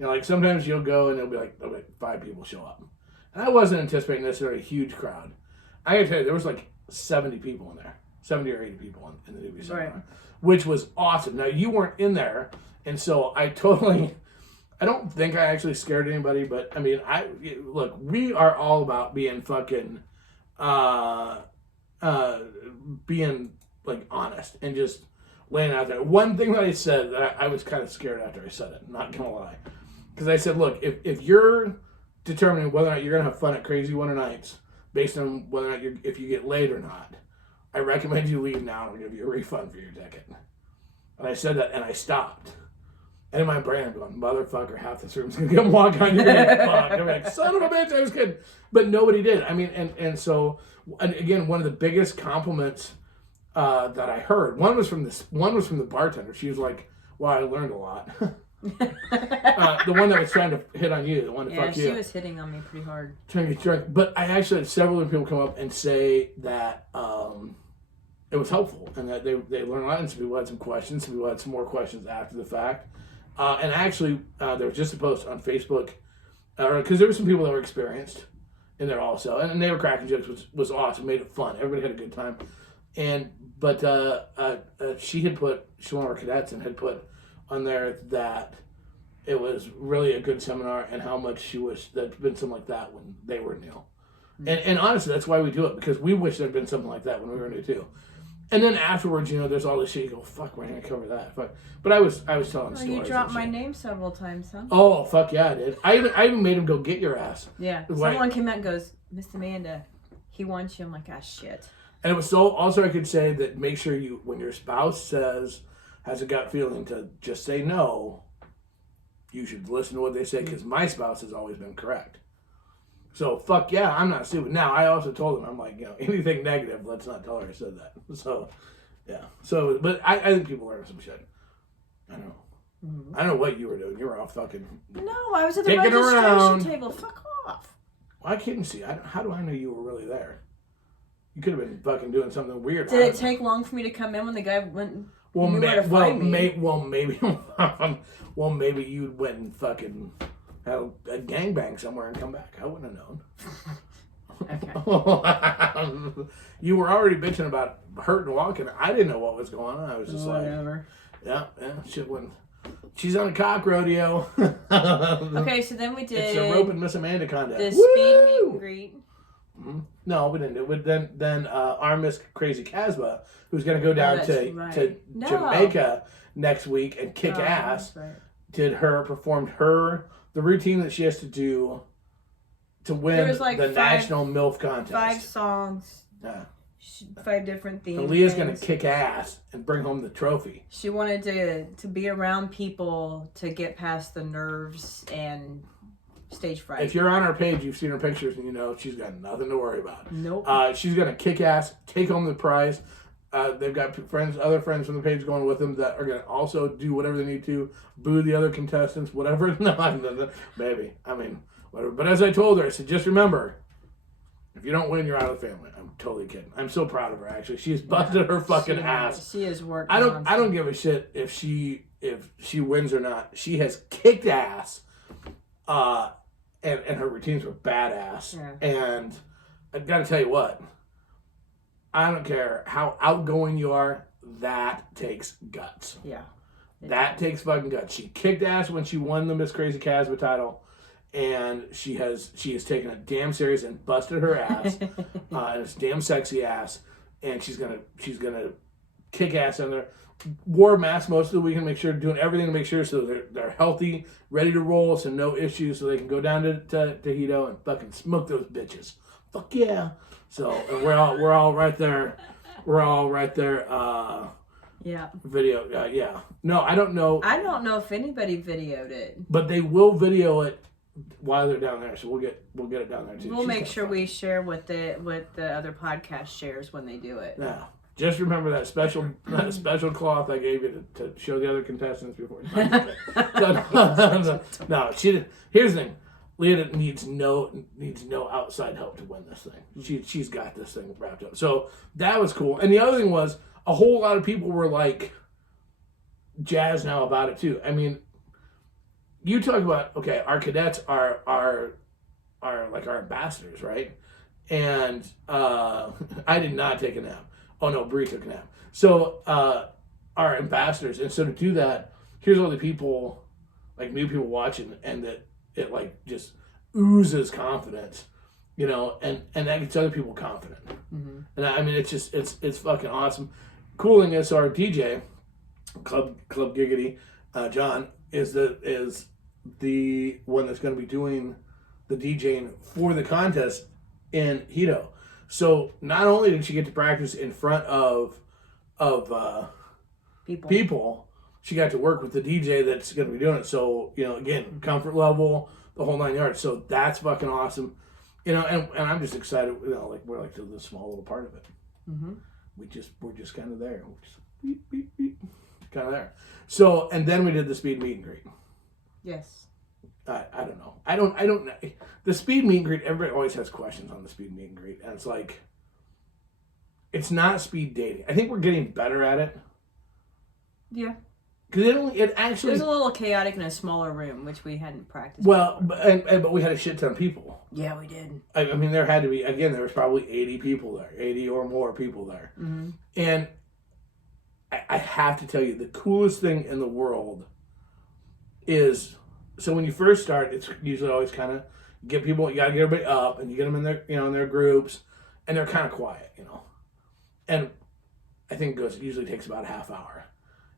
Like sometimes you'll go and there'll be like 5 people show up. And I wasn't anticipating necessarily a huge crowd. I got to tell you, there was like 70 people in there. 70 or 80 people in the newbie seminar, which was awesome. Now, you weren't in there, and so I don't think I actually scared anybody, but, I mean, look, we are all about being fucking, being, like, honest and just laying out there. One thing that I said that I was kind of scared after I said it, not gonna lie, because I said, look, if you're determining whether or not you're gonna have fun at Krazy Winter Nights based on whether or not if you get laid or not, I recommend you leave now and I'll give you a refund for your ticket. And I said that and I stopped. And in my brain I'm going, motherfucker, half this room's gonna come walk on you. I'm like, son of a bitch, I was kidding. But nobody did. I mean, and so, and again, one of the biggest compliments that I heard, one was from the bartender. She was like, wow, I learned a lot. The one that was trying to hit on you, the one that fucked you. Yeah, she was hitting on me pretty hard. Trying to get drunk. But I actually had several other people come up and say that it was helpful and that they learned a lot. And some people had some questions. Some people had some more questions after the fact. And actually, there was just a post on Facebook because there were some people that were experienced in there also. And they were cracking jokes, which was awesome. Made it fun. Everybody had a good time. But she had put, one of our cadets and had put on there that it was really a good seminar and how much she wished there'd been something like that when they were new. And honestly, that's why we do it, because we wish there'd been something like that when we were new too. And then afterwards, there's all this shit. You go, fuck, we're gonna cover that. Fuck. But I was telling stories. You dropped my name several times, huh? Oh, fuck yeah, I did. I even made him go get your ass. Yeah. Someone came out and goes, Miss Amanda, he wants you. I'm like, ah, shit. And it was so, also I could say that make sure you, when your spouse has a gut feeling to just say no, you should listen to what they say, because my spouse has always been correct. So, fuck yeah, I'm not stupid. Now, I also told him, I'm like, anything negative, let's not tell her I said that. So, yeah. So, but I think people learn some shit. I don't know. Mm-hmm. I don't know what you were doing. You were all fucking... No, I was at the registration table. Fuck off. Well, I couldn't see. How do I know you were really there? You could have been fucking doing something weird. Did it take long for me to come in when the guy went... Maybe you went and fucking had a gangbang somewhere and come back. I wouldn't have known. Okay. You were already bitching about hurting walking. I didn't know what was going on. I was just whatever. Yeah, shit went. She's on a cock rodeo. Okay, so then we did. It's a rope and Miss Amanda contest. The speed meet and greet. Mm-hmm. No, we didn't do it. Then our Miss Krazy Casbah, who's going to go down to Jamaica next week and kick ass, performed the routine that she has to do to win the National MILF Contest. 5 songs. Yeah. 5 different themes. And Leah's going to kick ass and bring home the trophy. She wanted to be around people to get past the nerves and stage fright. If you're on our page, you've seen her pictures and she's got nothing to worry about. Nope. She's going to kick ass, take home the prize. They've got other friends from the page going with them that are going to also do whatever they need to, boo the other contestants, whatever. No, maybe. I mean, whatever. But as I told her, I said, just remember, if you don't win, you're out of the family. I'm totally kidding. I'm so proud of her, actually. She's busted her fucking ass. She has worked. I don't give a shit if she if she wins or not. She has kicked ass, and her routines were badass. Yeah. And I've got to tell you what, I don't care how outgoing you are, that takes guts. Yeah. That takes fucking guts. She kicked ass when she won the Miss Crazy Casbah title, and she has taken it damn serious and busted her ass, and it's damn sexy ass, and she's gonna kick ass on there. Wore a mask most of the weekend, make sure doing everything to make sure so they're healthy, ready to roll, so no issues, so they can go down to Hito and fucking smoke those bitches. Fuck yeah! So and we're all right there. We're all right there. Yeah. Video, yeah. No, I don't know. I don't know if anybody videoed it. But they will video it while they're down there, so we'll get it down there too. We'll make sure we share what the other podcast shares when they do it. Yeah. Just remember that special cloth I gave you to show the other contestants before. No, she didn't. Here's the thing. Leah needs no outside help to win this thing. She's got this thing wrapped up. So that was cool. And the other thing was, a whole lot of people were like jazzed now about it too. I mean, you talk about, okay, our cadets are like our ambassadors, right? And I did not take a nap. Oh no, Bree took a nap. So our ambassadors, and so to do that, here's all the people, like new people watching, and that it like just oozes confidence, you know, and that gets other people confident. Mm-hmm. And I mean, it's just it's fucking awesome. Cool thing is, our DJ, Club Giggity, John is the one that's going to be doing the DJing for the contest in Hito. So not only did she get to practice in front of people, she got to work with the DJ that's going to be doing it. So, you know, again, comfort level, the whole 9 yards. So that's fucking awesome. You know, and I'm just excited. You know, like we're like the small little part of it. Mm-hmm. We're just kind of there. We're just beep, beep, beep, kind of there. So, and then we did the speed meet and greet. Yes. I don't know. I don't know. The speed meet and greet, everybody always has questions on the speed meet and greet. And it's like, it's not speed dating. I think we're getting better at it. Yeah. Because it actually... It was a little chaotic in a smaller room, which we hadn't practiced Well, before. but we had a shit ton of people. Yeah, we did. I mean, there had to be, again, there was probably 80 people there. 80 or more people there. Mm-hmm. And I have to tell you, the coolest thing in the world is... So when you first start, it's usually always kind of get people. You gotta get everybody up, and you get them in their, you know, in their groups, and they're kind of quiet, you know. And I think it usually takes about a half hour,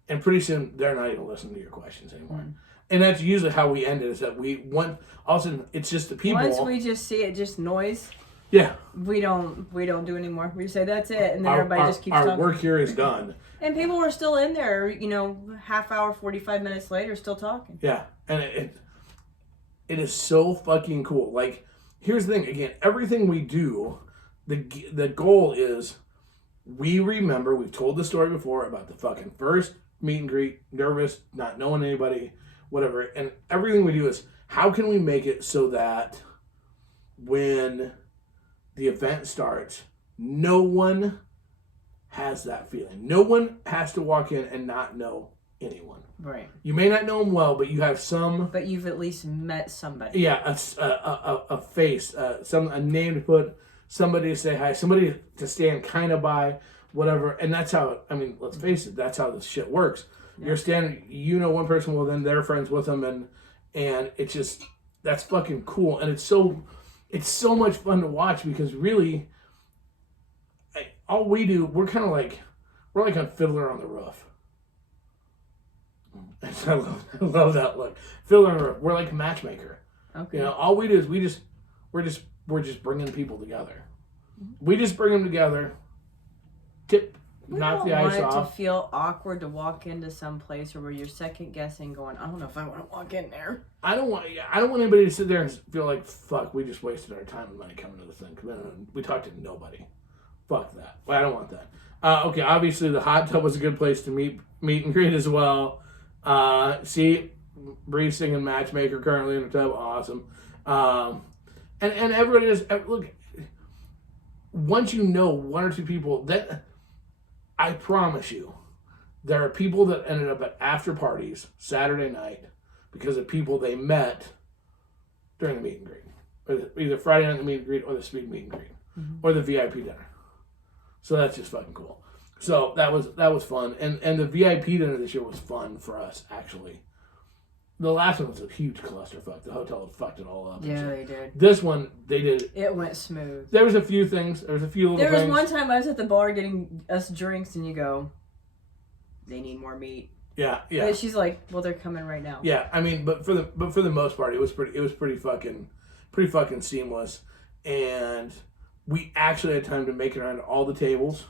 and pretty soon they're not even listening to your questions anymore. Mm. And that's usually how we end it. Is that all of a sudden it's just the people. Once we just see it, just noise. Yeah. We don't do anymore. We say that's it, and then everybody just keeps talking. Our work here is done. And people were still in there, you know, half hour, 45 minutes later, still talking. Yeah, and it is so fucking cool. Like, here's the thing. Again, everything we do, the goal is we remember. We've told the story before about the fucking first meet and greet, nervous, not knowing anybody, whatever. And everything we do is how can we make it so that when the event starts, no one has that feeling. No one has to walk in and not know anyone. Right. You may not know them well, but you have some. But you've at least met somebody. Yeah, a face, a name to put, somebody to say hi, somebody to stand kind of by, whatever. And that's how. I mean, let's face it. That's how this shit works. Yeah. You're standing. You know one person. Well, then they're friends with them, and it's just that's fucking cool. And it's so much fun to watch because really. All we do, we're like a Fiddler on the Roof. I love that look. Fiddler on the Roof. We're like a matchmaker. Okay. You know, all we do is we're just bringing people together. We just bring them together. Knock the ice off. We don't want it to feel awkward to walk into some place where you're second guessing, going, I don't know if I want to walk in there. I don't want anybody to sit there and feel like, fuck, we just wasted our time and money coming to this thing. We talked to nobody. Fuck that. Well, I don't want that. Okay, obviously the hot tub was a good place to meet and greet as well. See, Bree singing Matchmaker currently in the tub. Awesome. And everybody just, look, once you know one or two people, that I promise you, there are people that ended up at after parties Saturday night because of people they met during the meet and greet. Or either Friday night the meet and greet or the speed meet and greet. Or the VIP dinner. So that's just fucking cool. So that was fun. And the VIP dinner this year was fun for us, actually. The last one was a huge clusterfuck. The hotel had fucked it all up. Yeah, they did. This one, they did. It went smooth. There was a few things. There was a few little things. There was one time I was at the bar getting us drinks, and you go, they need more meat. Yeah. And she's like, well, they're coming right now. Yeah, I mean, but for the most part, it was pretty fucking seamless, and we actually had time to make it around to all the tables.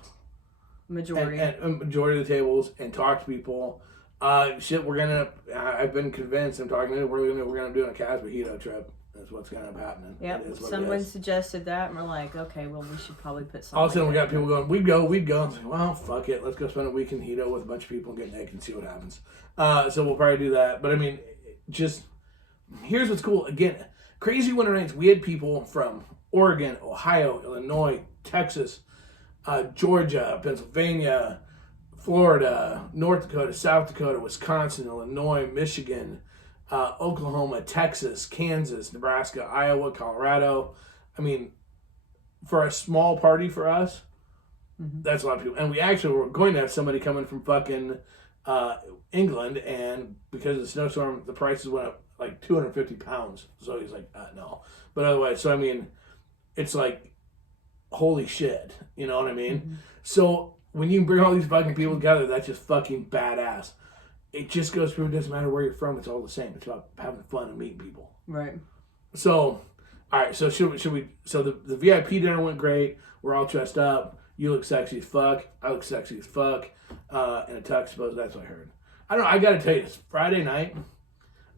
Majority and majority of the tables and talk to people. We're gonna. I've been convinced. I'm talking to. We're gonna do a Casbahito trip. That's what's gonna end up happening. Yep. Someone suggested that, and we're like, okay, well, we should probably put something. All of a sudden, we got people going. We'd go. I'm like, well, fuck it. Let's go spend a week in Hito with a bunch of people and get naked and see what happens. So we'll probably do that. But I mean, just here's what's cool. Again, Krazy Winter Nights. We had people from Oregon, Ohio, Illinois, Texas, Georgia, Pennsylvania, Florida, North Dakota, South Dakota, Wisconsin, Illinois, Michigan, Oklahoma, Texas, Kansas, Nebraska, Iowa, Colorado. I mean, for a small party for us, that's a lot of people. And we actually were going to have somebody coming from fucking England, and because of the snowstorm, the prices went up like 250 pounds. So he's like, no. But otherwise, so I mean, it's like, holy shit. You know what I mean? So when you bring all these fucking people together, that's just fucking badass. It just goes through, it doesn't matter where you're from, it's all the same. It's about having fun and meeting people. Right. So, all right, so should we so the VIP dinner went great. We're all dressed up. You look sexy as fuck. I look sexy as fuck. In a tux, suppose that's what I heard. I don't know, I gotta tell you this. Friday night,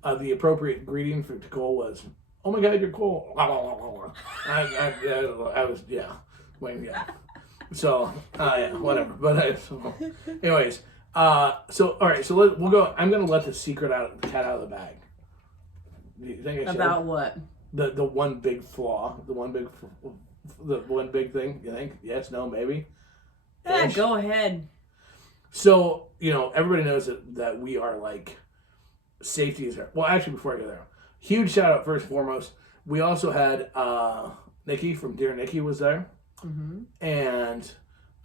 the appropriate greeting for Nicole was, oh my God, you're cool. I was, yeah. Wait, yeah. So, yeah, whatever. But, anyways, so, all right, so we'll go. I'm going to let the cat out of the bag. Do you think I should? About what? The one big flaw. The one big thing, you think? Yes, no, maybe? Yeah, go ahead. So, everybody knows that we are like, safety is there. Well, actually, before I go there, huge shout out first and foremost. We also had Nikki from Dear Nikki was there. And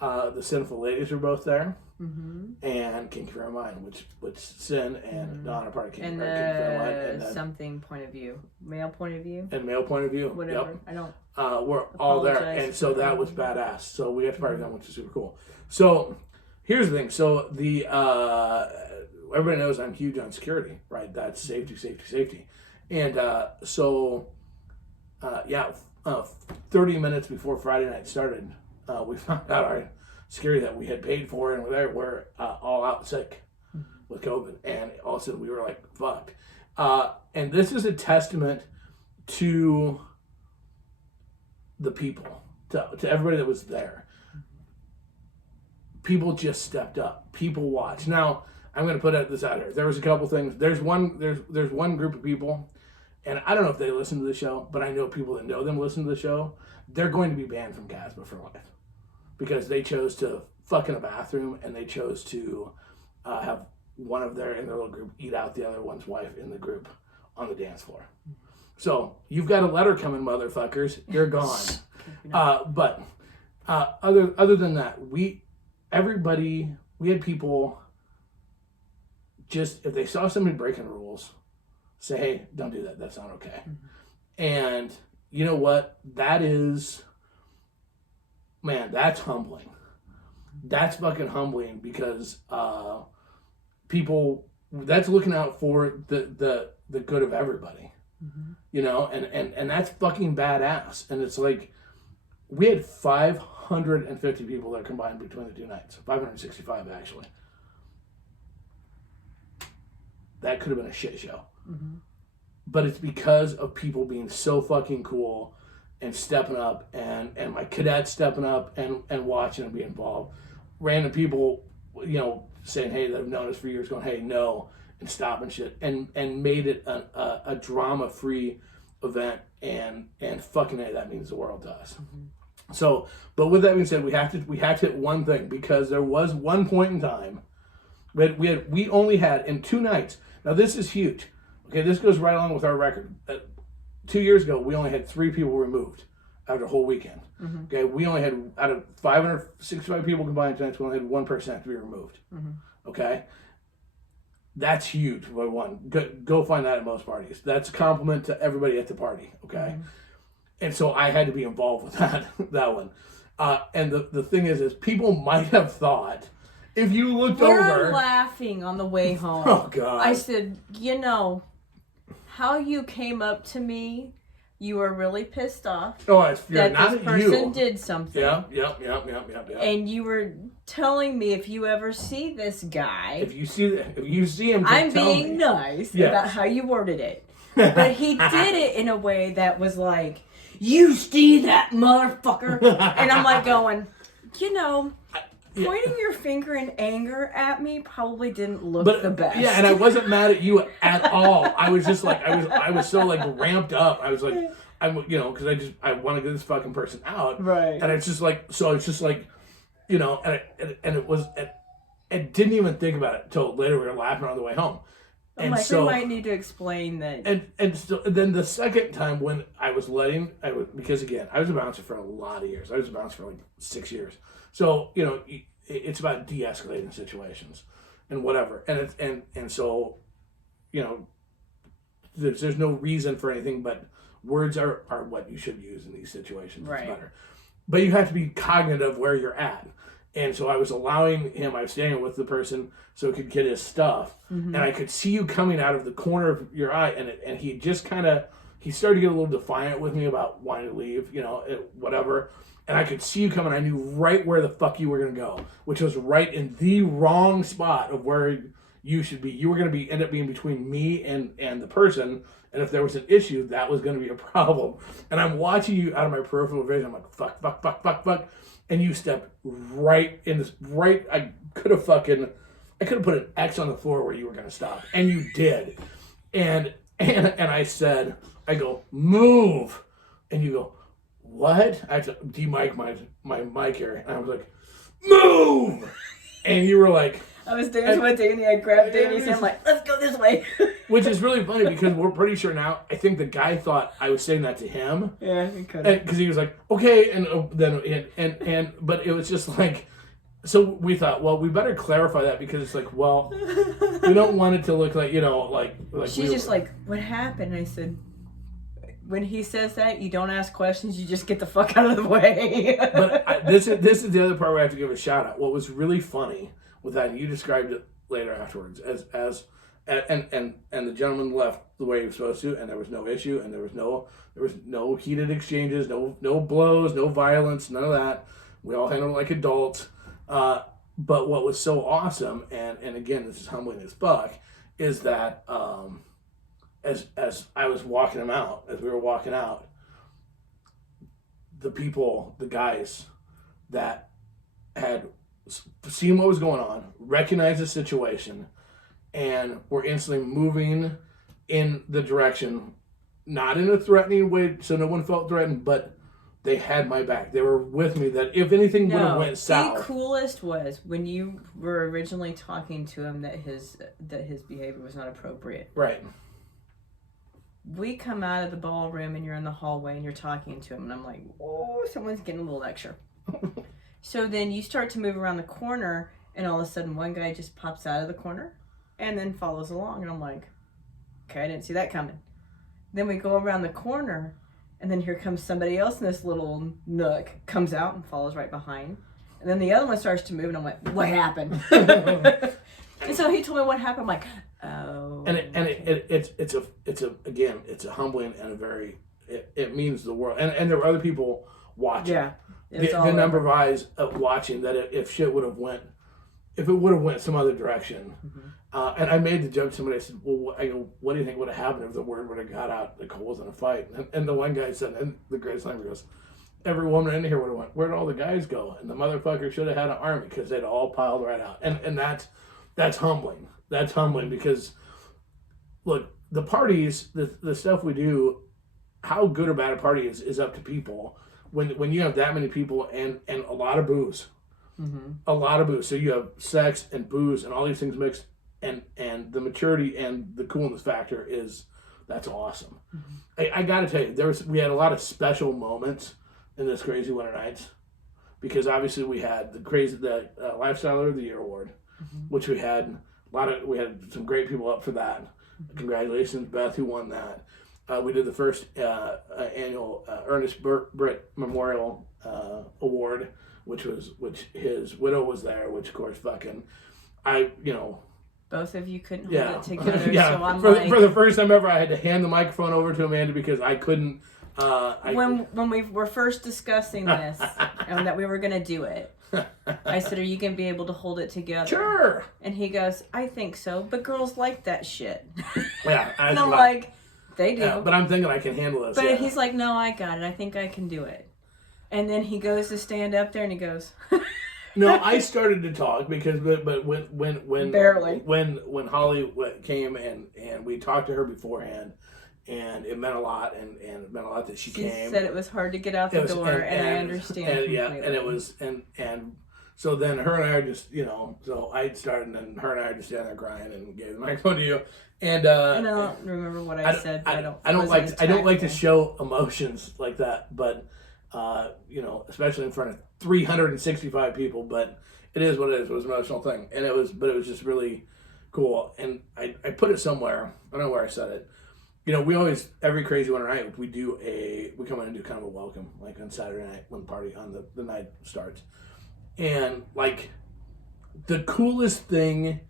the Sinful Ladies were both there. And Kinky Fair Mind, which Sin and Don are part of Kinky Fair Mind. And then, something point of view. Male point of view? And male point of view. Whatever. Yep. I don't. We're all there. And so that was badass. So we got to party with them, which is super cool. So here's the thing. So the everybody knows I'm huge on security, right? That's safety. And so 30 minutes before Friday night started, we found out our security that we had paid for and we're all out sick with COVID. And all of a sudden we were like, fuck. And this is a testament to the people, to everybody that was there. People just stepped up. People watched. Now, I'm going to put this out here. There was a couple things. There's one group of people, and I don't know if they listen to the show, but I know people that know them listen to the show. They're going to be banned from Casbah for life because they chose to fuck in a bathroom and they chose to have one of in their little group eat out the other one's wife in the group on the dance floor. So you've got a letter coming, motherfuckers. You're gone. But other than that, we had people just, if they saw somebody breaking rules, say, hey, don't do that. That's not okay. And you know what? That is, man, that's humbling. That's fucking humbling because people, that's looking out for the good of everybody. And that's fucking badass. And it's like, we had 550 people that combined between the two nights. 565 actually. That could have been a shit show. But it's because of people being so fucking cool and stepping up and my cadets stepping up and watching and being involved. Random people, saying, hey, they've known us for years, going, hey, no, and stopping shit. And made it a drama-free event. And fucking hey, that means the world to us. So, but with that being said, we have to hit one thing, because there was one point in time We only had in 2 nights. Now this is huge. Okay, this goes right along with our record. 2 years ago, we only had 3 people removed after a whole weekend. Mm-hmm. Okay, we only had out of 565 people combined tonight, we only had 1% to be removed. Mm-hmm. Okay, that's huge. By one, go find that at most parties. That's a compliment to everybody at the party. Okay, Mm-hmm. and so I had to be involved with that one. And the thing is people might have thought if you looked over. We're laughing on the way home. Oh God! I said, how you came up to me, you were really pissed off that this person did something. Yep. And you were telling me if you ever see this guy, if you see him, I'm being nice about how you worded it. But he did it in a way that was like, you see that motherfucker? And I'm like going, pointing your finger in anger at me probably didn't look the best. Yeah, and I wasn't mad at you at all. I was just like, I was so like ramped up. I was like, because I want to get this fucking person out. Right. And it's just like, so it's just like, and it didn't even think about it until later we were laughing on the way home. I'm like, we might need to explain that. And so then the second time when because again, I was a bouncer for a lot of years. I was a bouncer for like 6 years. So, it's about de-escalating situations and whatever. And so, there's no reason for anything, but words are what you should use in these situations. Right. It's better. But you have to be cognitive where you're at. And so I was allowing him, I was staying with the person so he could get his stuff. Mm-hmm. And I could see you coming out of the corner of your eye. And he just he started to get a little defiant with me about wanting to leave, whatever. And I could see you coming. I knew right where the fuck you were going to go, which was right in the wrong spot of where you should be. You were going to end up being between me and the person. And if there was an issue, that was going to be a problem. And I'm watching you out of my peripheral vision. I'm like, fuck. And you stepped right in this, I could have put an X on the floor where you were going to stop. And you did. And I said, I go, move. And you go, what? I had to de-mic my mic here. And I was like, move. And you were like, I was dancing with Danny. I grabbed Danny's hand. I'm like, let's go this way. Which is really funny because we're pretty sure now. I think the guy thought I was saying that to him. Yeah, he could have. Because he was like, okay, but it was just like, so we thought, well, we better clarify that because it's like, well, we don't want it to look like like. She's just like, what happened? I said, when he says that, you don't ask questions. You just get the fuck out of the way. But this is the other part where I have to give a shout out. What was really funny with that, and you described it later afterwards and the gentleman left the way he was supposed to, and there was no issue, and there was no heated exchanges, no blows, no violence, none of that. We all handled it like adults. But what was so awesome, and again, this is humbling as fuck, is that as I was walking him out, as we were walking out, the guys that had seen what was going on, recognized the situation, and were instantly moving in the direction, not in a threatening way, so no one felt threatened, but they had my back. They were with me. That if anything would have went south. The coolest was when you were originally talking to him that his behavior was not appropriate. Right. We come out of the ballroom and you're in the hallway and you're talking to him, and I'm like, oh, someone's getting a little lecture. So then you start to move around the corner, and all of a sudden one guy just pops out of the corner and then follows along. And I'm like, okay, I didn't see that coming. Then we go around the corner, and then here comes somebody else in this little nook, comes out and follows right behind. And then the other one starts to move, and I'm like, what happened? And so he told me what happened. I'm like, oh. And it's a humbling and a very, it means the world. And there were other people watching. Yeah. The number of eyes watching that if it would have went some other direction. Mm-hmm. And I made the joke to somebody. I said, well, what do you think would have happened if the word would have got out the Cole was in a fight? And the one guy said, and the greatest line goes, every woman in here would have went, where'd all the guys go? And the motherfucker should have had an army because they'd all piled right out. And that's humbling. That's humbling because, look, the parties, the stuff we do, how good or bad a party is up to people. When you have that many people and a lot of booze, a lot of booze. So you have sex and booze and all these things mixed, and the maturity and the coolness factor that's awesome. I got to tell you, we had a lot of special moments in this Krazy Winter Nights, because obviously we had the Lifestyler of the Year award, which we had some great people up for that. Congratulations, Beth, who won that. We did the first annual Ernest Britt Memorial Award, which his widow was there, which of course both of you couldn't hold it together. Yeah. So I'm for the first time ever, I had to hand the microphone over to Amanda because I couldn't. When we were first discussing this and that we were going to do it, I said, "Are you going to be able to hold it together?" Sure. And he goes, "I think so, but girls like that shit." Yeah. And I'm like, they do. Yeah, but I'm thinking I can handle this. But he's like, "No, I got it. I think I can do it." And then he goes to stand up there and he goes. No, I started to talk because, but when barely when Holly came and we talked to her beforehand, and it meant a lot, and it meant a lot that she came. She said it was hard to get out the door, and I understand. And, yeah, and it was, and so then her and I are just, so I started, and then her and I are just standing there crying, and gave the microphone to you, and I don't remember what I said. But I don't like to show emotions like that, but. Especially in front of 365 people, but it is what it is. It was an emotional thing, and it was just really cool. And I put it somewhere. I don't know where I said it. We always, every Krazy Winter Night, we come in and do kind of a welcome, like on Saturday night when the party on the night starts. And like the coolest thing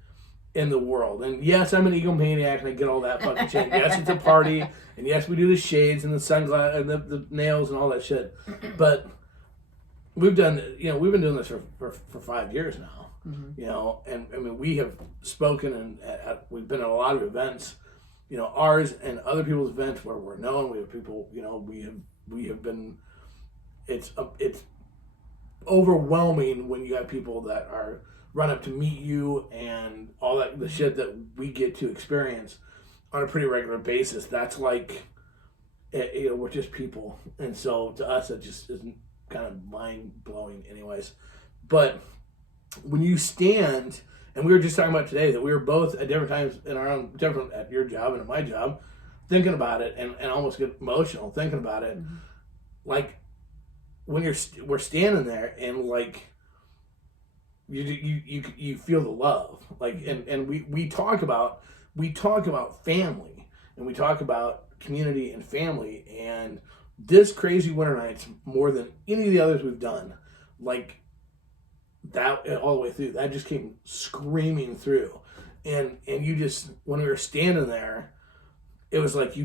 in the world. And yes, I'm an egomaniac and I get all that fucking shit. Yes, it's a party. And yes, we do the shades and the sunglasses and the nails and all that shit. But we've been doing this for 5 years now. And I mean, we have spoken and we've been at a lot of events, ours and other people's events where we're known. We have people, we have been, it's overwhelming when you have people that are run up to meet you and all that, the shit that we get to experience on a pretty regular basis. That's like, we're just people. And so to us, it just isn't kind of mind blowing anyways. But when you stand, and we were just talking about today that we were both at different times in our own different, at your job and at my job, thinking about it and almost get emotional thinking about it. Like when we're standing there and like, you feel the love, like, and we talk about family, and we talk about community and family, and this Krazy Winter Nights, more than any of the others we've done, like that all the way through, that just came screaming through, and you just, when we were standing there, it was like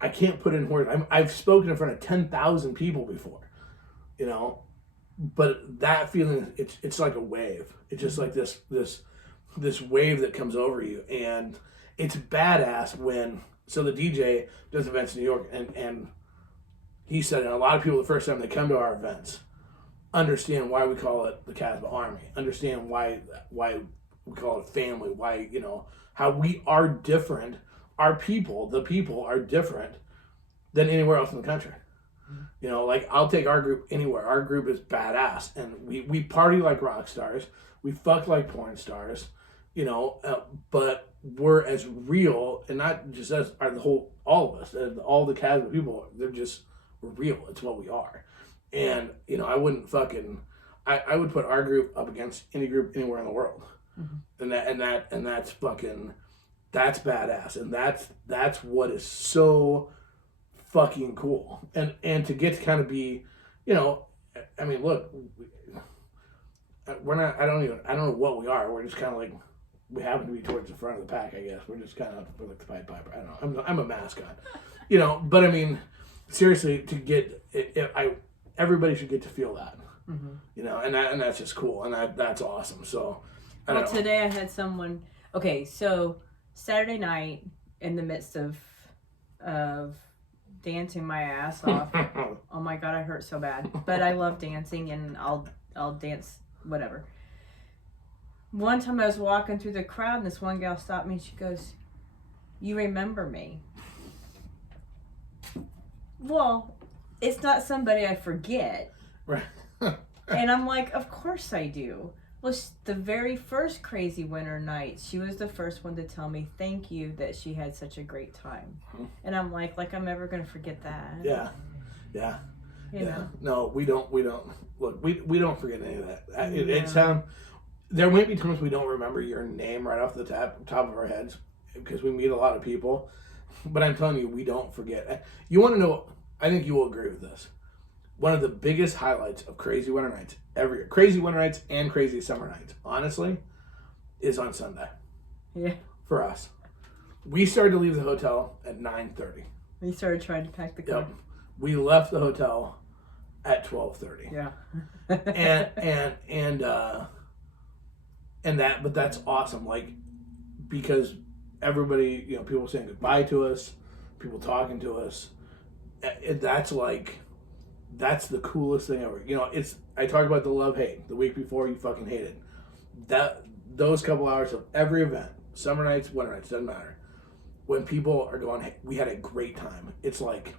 I can't put in words. I've spoken in front of 10,000 people before, but that feeling, it's like a wave. It's just like this wave that comes over you, and it's badass when. So the DJ does events in New York, and he said, and a lot of people the first time they come to our events understand why we call it the Casbah Army, understand why we call it family, why how we are different. The people are different than anywhere else in the country. Like I'll take our group anywhere. Our group is badass, and we party like rock stars. We fuck like porn stars, but we're as real, and not just us, all of us, all the Casbah people. We're real. It's what we are, and I wouldn't I would put our group up against any group anywhere in the world, and that's badass, and that's what is so fucking cool, and to get to kind of be, I mean, look, we're not. I don't know what we are. We're just kind of like, we happen to be towards the front of the pack, I guess. We're just kind of like the Pied Piper. I don't know. I'm a mascot, But I mean, seriously, to get everybody should get to feel that, and that's just cool, and that's awesome. So, today I had someone. Okay, so Saturday night, in the midst of dancing my ass off. Oh my god, I hurt so bad. But I love dancing, and I'll dance whatever. One time I was walking through the crowd, and this one gal stopped me, and she goes, "You remember me?" Well, it's not somebody I forget. Right. And I'm like, of course I do. Well, the very first Krazy Winter Nights, she was the first one to tell me thank you that she had such a great time. And I'm like I'm ever going to forget that. Yeah. Yeah. You yeah. know? No, we don't. Look, we don't forget any of that. It's there might be times we don't remember your name right off the top of our heads because we meet a lot of people. But I'm telling you, we don't forget. You want to know, I think you will agree with this. One of the biggest highlights of Krazy Winter Nights every year, Krazy Winter Nights and Krazy Summer Nights, honestly, is on Sunday. Yeah. For us. We started to leave the hotel at 9:30. We started trying to pack the car. Yep. We left the hotel at 12:30. Yeah. But that's awesome. Like, because everybody, people saying goodbye to us, people talking to us. That's the coolest thing ever. I talk about the love-hate. The week before, you fucking hated. Those couple hours of every event, summer nights, winter nights, doesn't matter. When people are going, hey, we had a great time. It's like,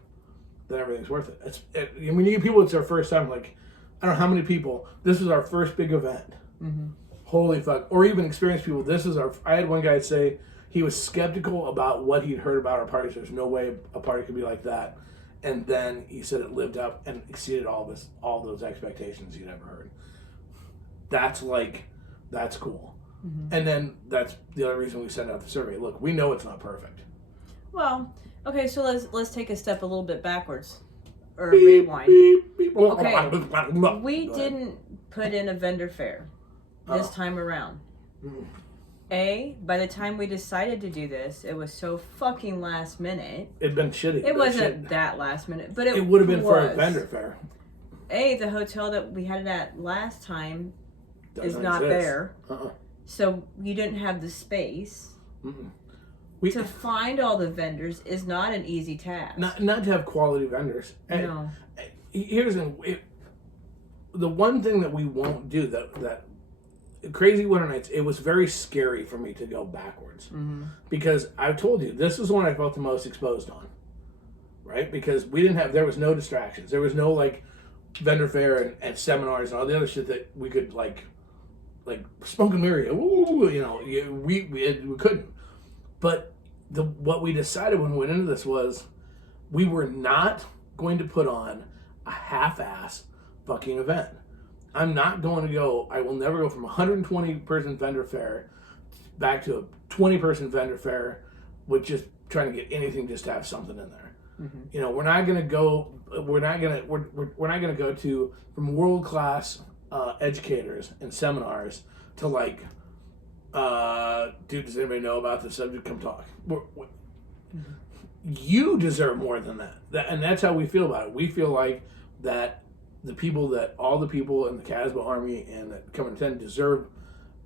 then everything's worth it. When you get people, it's their first time. Like, I don't know how many people. This is our first big event. Mm-hmm. Holy fuck. Or even experienced people. I had one guy say he was skeptical about what he'd heard about our parties. There's no way a party could be like that. And then he said it lived up and exceeded all those expectations he'd ever heard. That's cool. Mm-hmm. And then that's the other reason we sent out the survey. Look, we know it's not perfect. Well, okay, so let's take a step a little bit backwards. Or rewind. Okay. We didn't put in a vendor fair this time around. By the time we decided to do this, it was so fucking last minute. It'd been shitty. It wasn't that last minute, but it would have been for a vendor fair. The hotel that we had it at last time is not exist. there. So you didn't have the space. To find all the vendors is not an easy task. Not to have quality vendors. No. Here's the one thing that we won't do that Krazy Winter Nights, it was very scary for me to go backwards. Because I've told you, this is the one I felt the most exposed on. Right? Because there was no distractions. There was no vendor fair and seminars and all the other shit that we could like smoke and mirror. We couldn't. But what we decided when we went into this was we were not going to put on a half-ass fucking event. I'm not going to go, I will never go from a 120-person vendor fair back to a 20-person vendor fair with just trying to get anything just to have something in there. We're not going to go to from world-class educators and seminars to dude, does anybody know about this subject? Come talk. You deserve more than that. And that's how we feel about it. We feel like that all the people in the Casbah Army and that come and attend deserve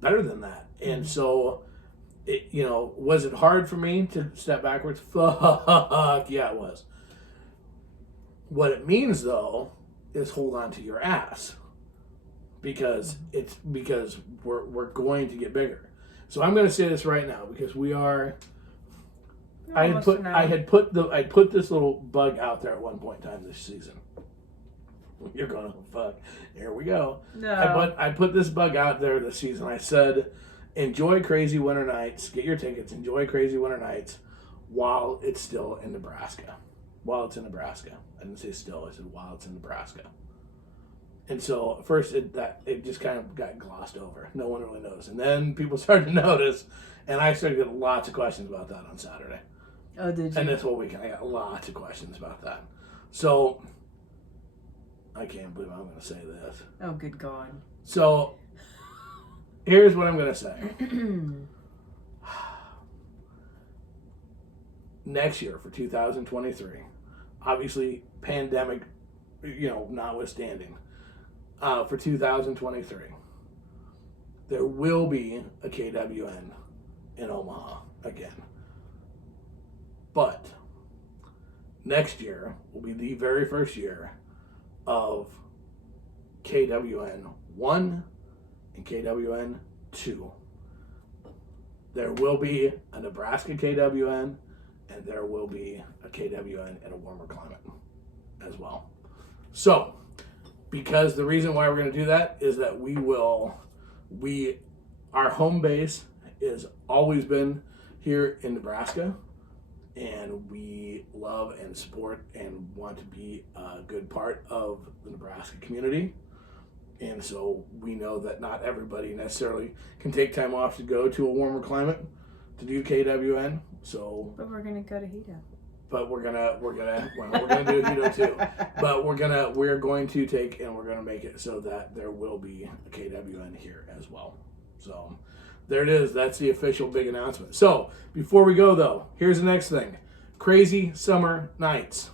better than that. And so, was it hard for me to step backwards? Fuck yeah, it was. What it means though is hold on to your ass because we're going to get bigger. So I'm going to say this right now because we are. I put this little bug out there at one point in time this season. You're going, oh, fuck. Here we go. No. I put this bug out there this season. I said, enjoy Krazy Winter Nights. Get your tickets. Enjoy Krazy Winter Nights while it's still in Nebraska. While it's in Nebraska. I didn't say still. I said while it's in Nebraska. And so at first it just kind of got glossed over. No one really noticed. And then people started to notice. And I started getting lots of questions about that on Saturday. Oh, did you? And this whole weekend I got lots of questions about that. So I can't believe I'm going to say this. Oh, good God. So, here's what I'm going to say. Next year, for 2023, obviously, pandemic, notwithstanding, for 2023, there will be a KWN in Omaha again. But next year will be the very first year of KWN 1 and KWN 2. There will be a Nebraska KWN and there will be a KWN in a warmer climate as well. So, because the reason why we're going to do that is that our home base has always been here in Nebraska, and we love and support and want to be a good part of the Nebraska community. And so we know that not everybody necessarily can take time off to go to a warmer climate to do KWN. So, but we're gonna go to Hito. But we're gonna do Hito too. But we're going to take and we're gonna make it so that there will be a KWN here as well. So there it is. That's the official big announcement. So before we go though, here's the next thing: Krazy Summer Nights.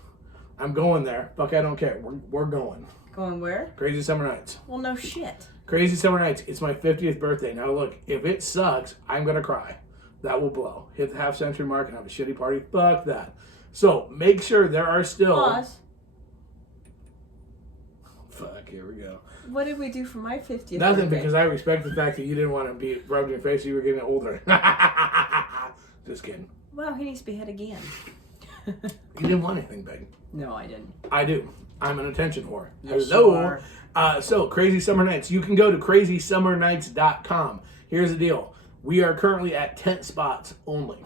I'm going there. Fuck, I don't care. We're going. Going where? Krazy Summer Nights. Well, no shit. Krazy Summer Nights. It's my 50th birthday. Now look, if it sucks, I'm gonna cry. That will blow. Hit the half-century mark and have a shitty party. Fuck that. So make sure there are still. Pause. Fuck. Here we go. What did we do for my 50th? Nothing, birthday? because I respect the fact that you didn't want to be rubbed in your face. You were getting older. Just kidding. Well, he needs to be hit again. You didn't want anything big. No, I didn't. I do. I'm an attention whore. Yes, Hello. you are. So, Krazy Summer Nights. You can go to crazysummernights.com. Here's the deal. We are currently at tent spots only.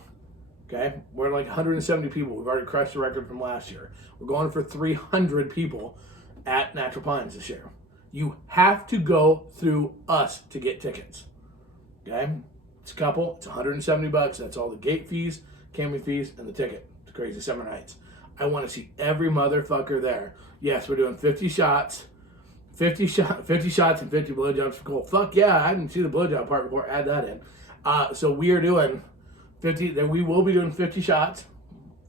Okay? We're like 170 people. We've already crushed the record from last year. We're going for 300 people at Natural Pines this year. You have to go through us to get tickets. Okay? It's a couple. It's $170. That's all the gate fees, camping fees, and the ticket to Krazy Summer Nights. I want to see every motherfucker there. Yes, we're doing 50 shots. 50 shots and 50 blowjobs for Cole. Fuck yeah, I didn't see the blowjob part before. Add that in. So we are doing 50. We will be doing 50 shots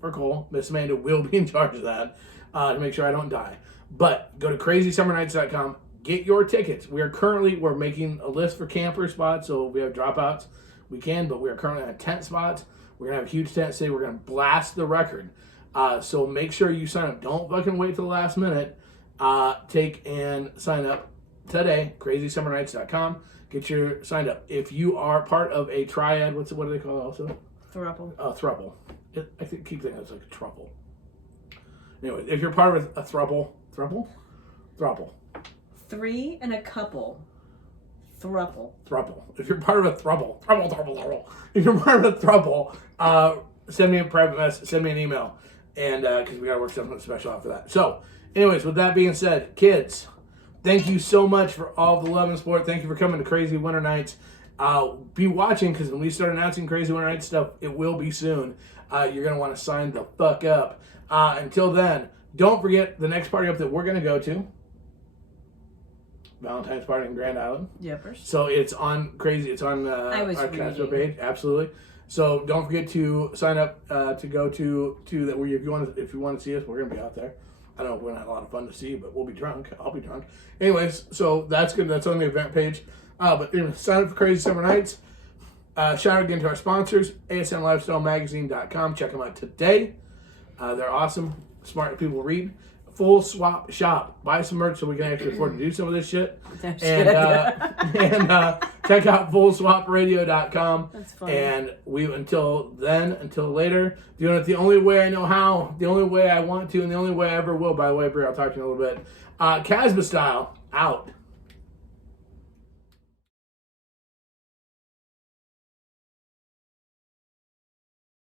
for Cole. Miss Amanda will be in charge of that to make sure I don't die. But go to crazysummernights.com. Get your tickets. We're making a list for camper spots, so if we have dropouts, we can. But we are currently on tent spots. We're gonna have a huge tent city. We're gonna blast the record. So make sure you sign up. Don't fucking wait till the last minute. Take and sign up today. crazysummernights.com. Get your signed up. If you are part of a triad, what do they call it also? Thruple. Thruple. I keep thinking it's like a truple. Anyway, if you're part of a thruple. Three and a couple. Thruple. If you're part of a thruple. If you're part of a thruple, send me a private message. Send me an email. And because we got to work something special out for that. So, anyways, with that being said, kids, thank you so much for all the love and support. Thank you for coming to Krazy Winter Nights. Be watching, because when we start announcing Krazy Winter Nights stuff, it will be soon. You're going to want to sign the fuck up. Until then, don't forget the next party up that we're going to go to. Valentine's party in Grand Island. Yepers. So it's on Krazy. It's on our Castro page. Absolutely. So don't forget to sign up to go to that. Where if you want to see us, we're gonna be out there. I don't know if we're gonna have a lot of fun to see, but we'll be drunk. I'll be drunk. Anyways, so that's good. That's on the event page. But anyway, sign up for Krazy Summer Nights. Shout out again to our sponsors, asnlifestylemagazine.com. Check them out today. They're awesome. Smart people read. Full swap shop. Buy some merch so we can actually afford to do some of this shit. And check out fullswapradio.com. That's funny. And until later, doing it the only way I know how, the only way I want to, and the only way I ever will. By the way, Brie, I'll talk to you in a little bit. Casbah style, out.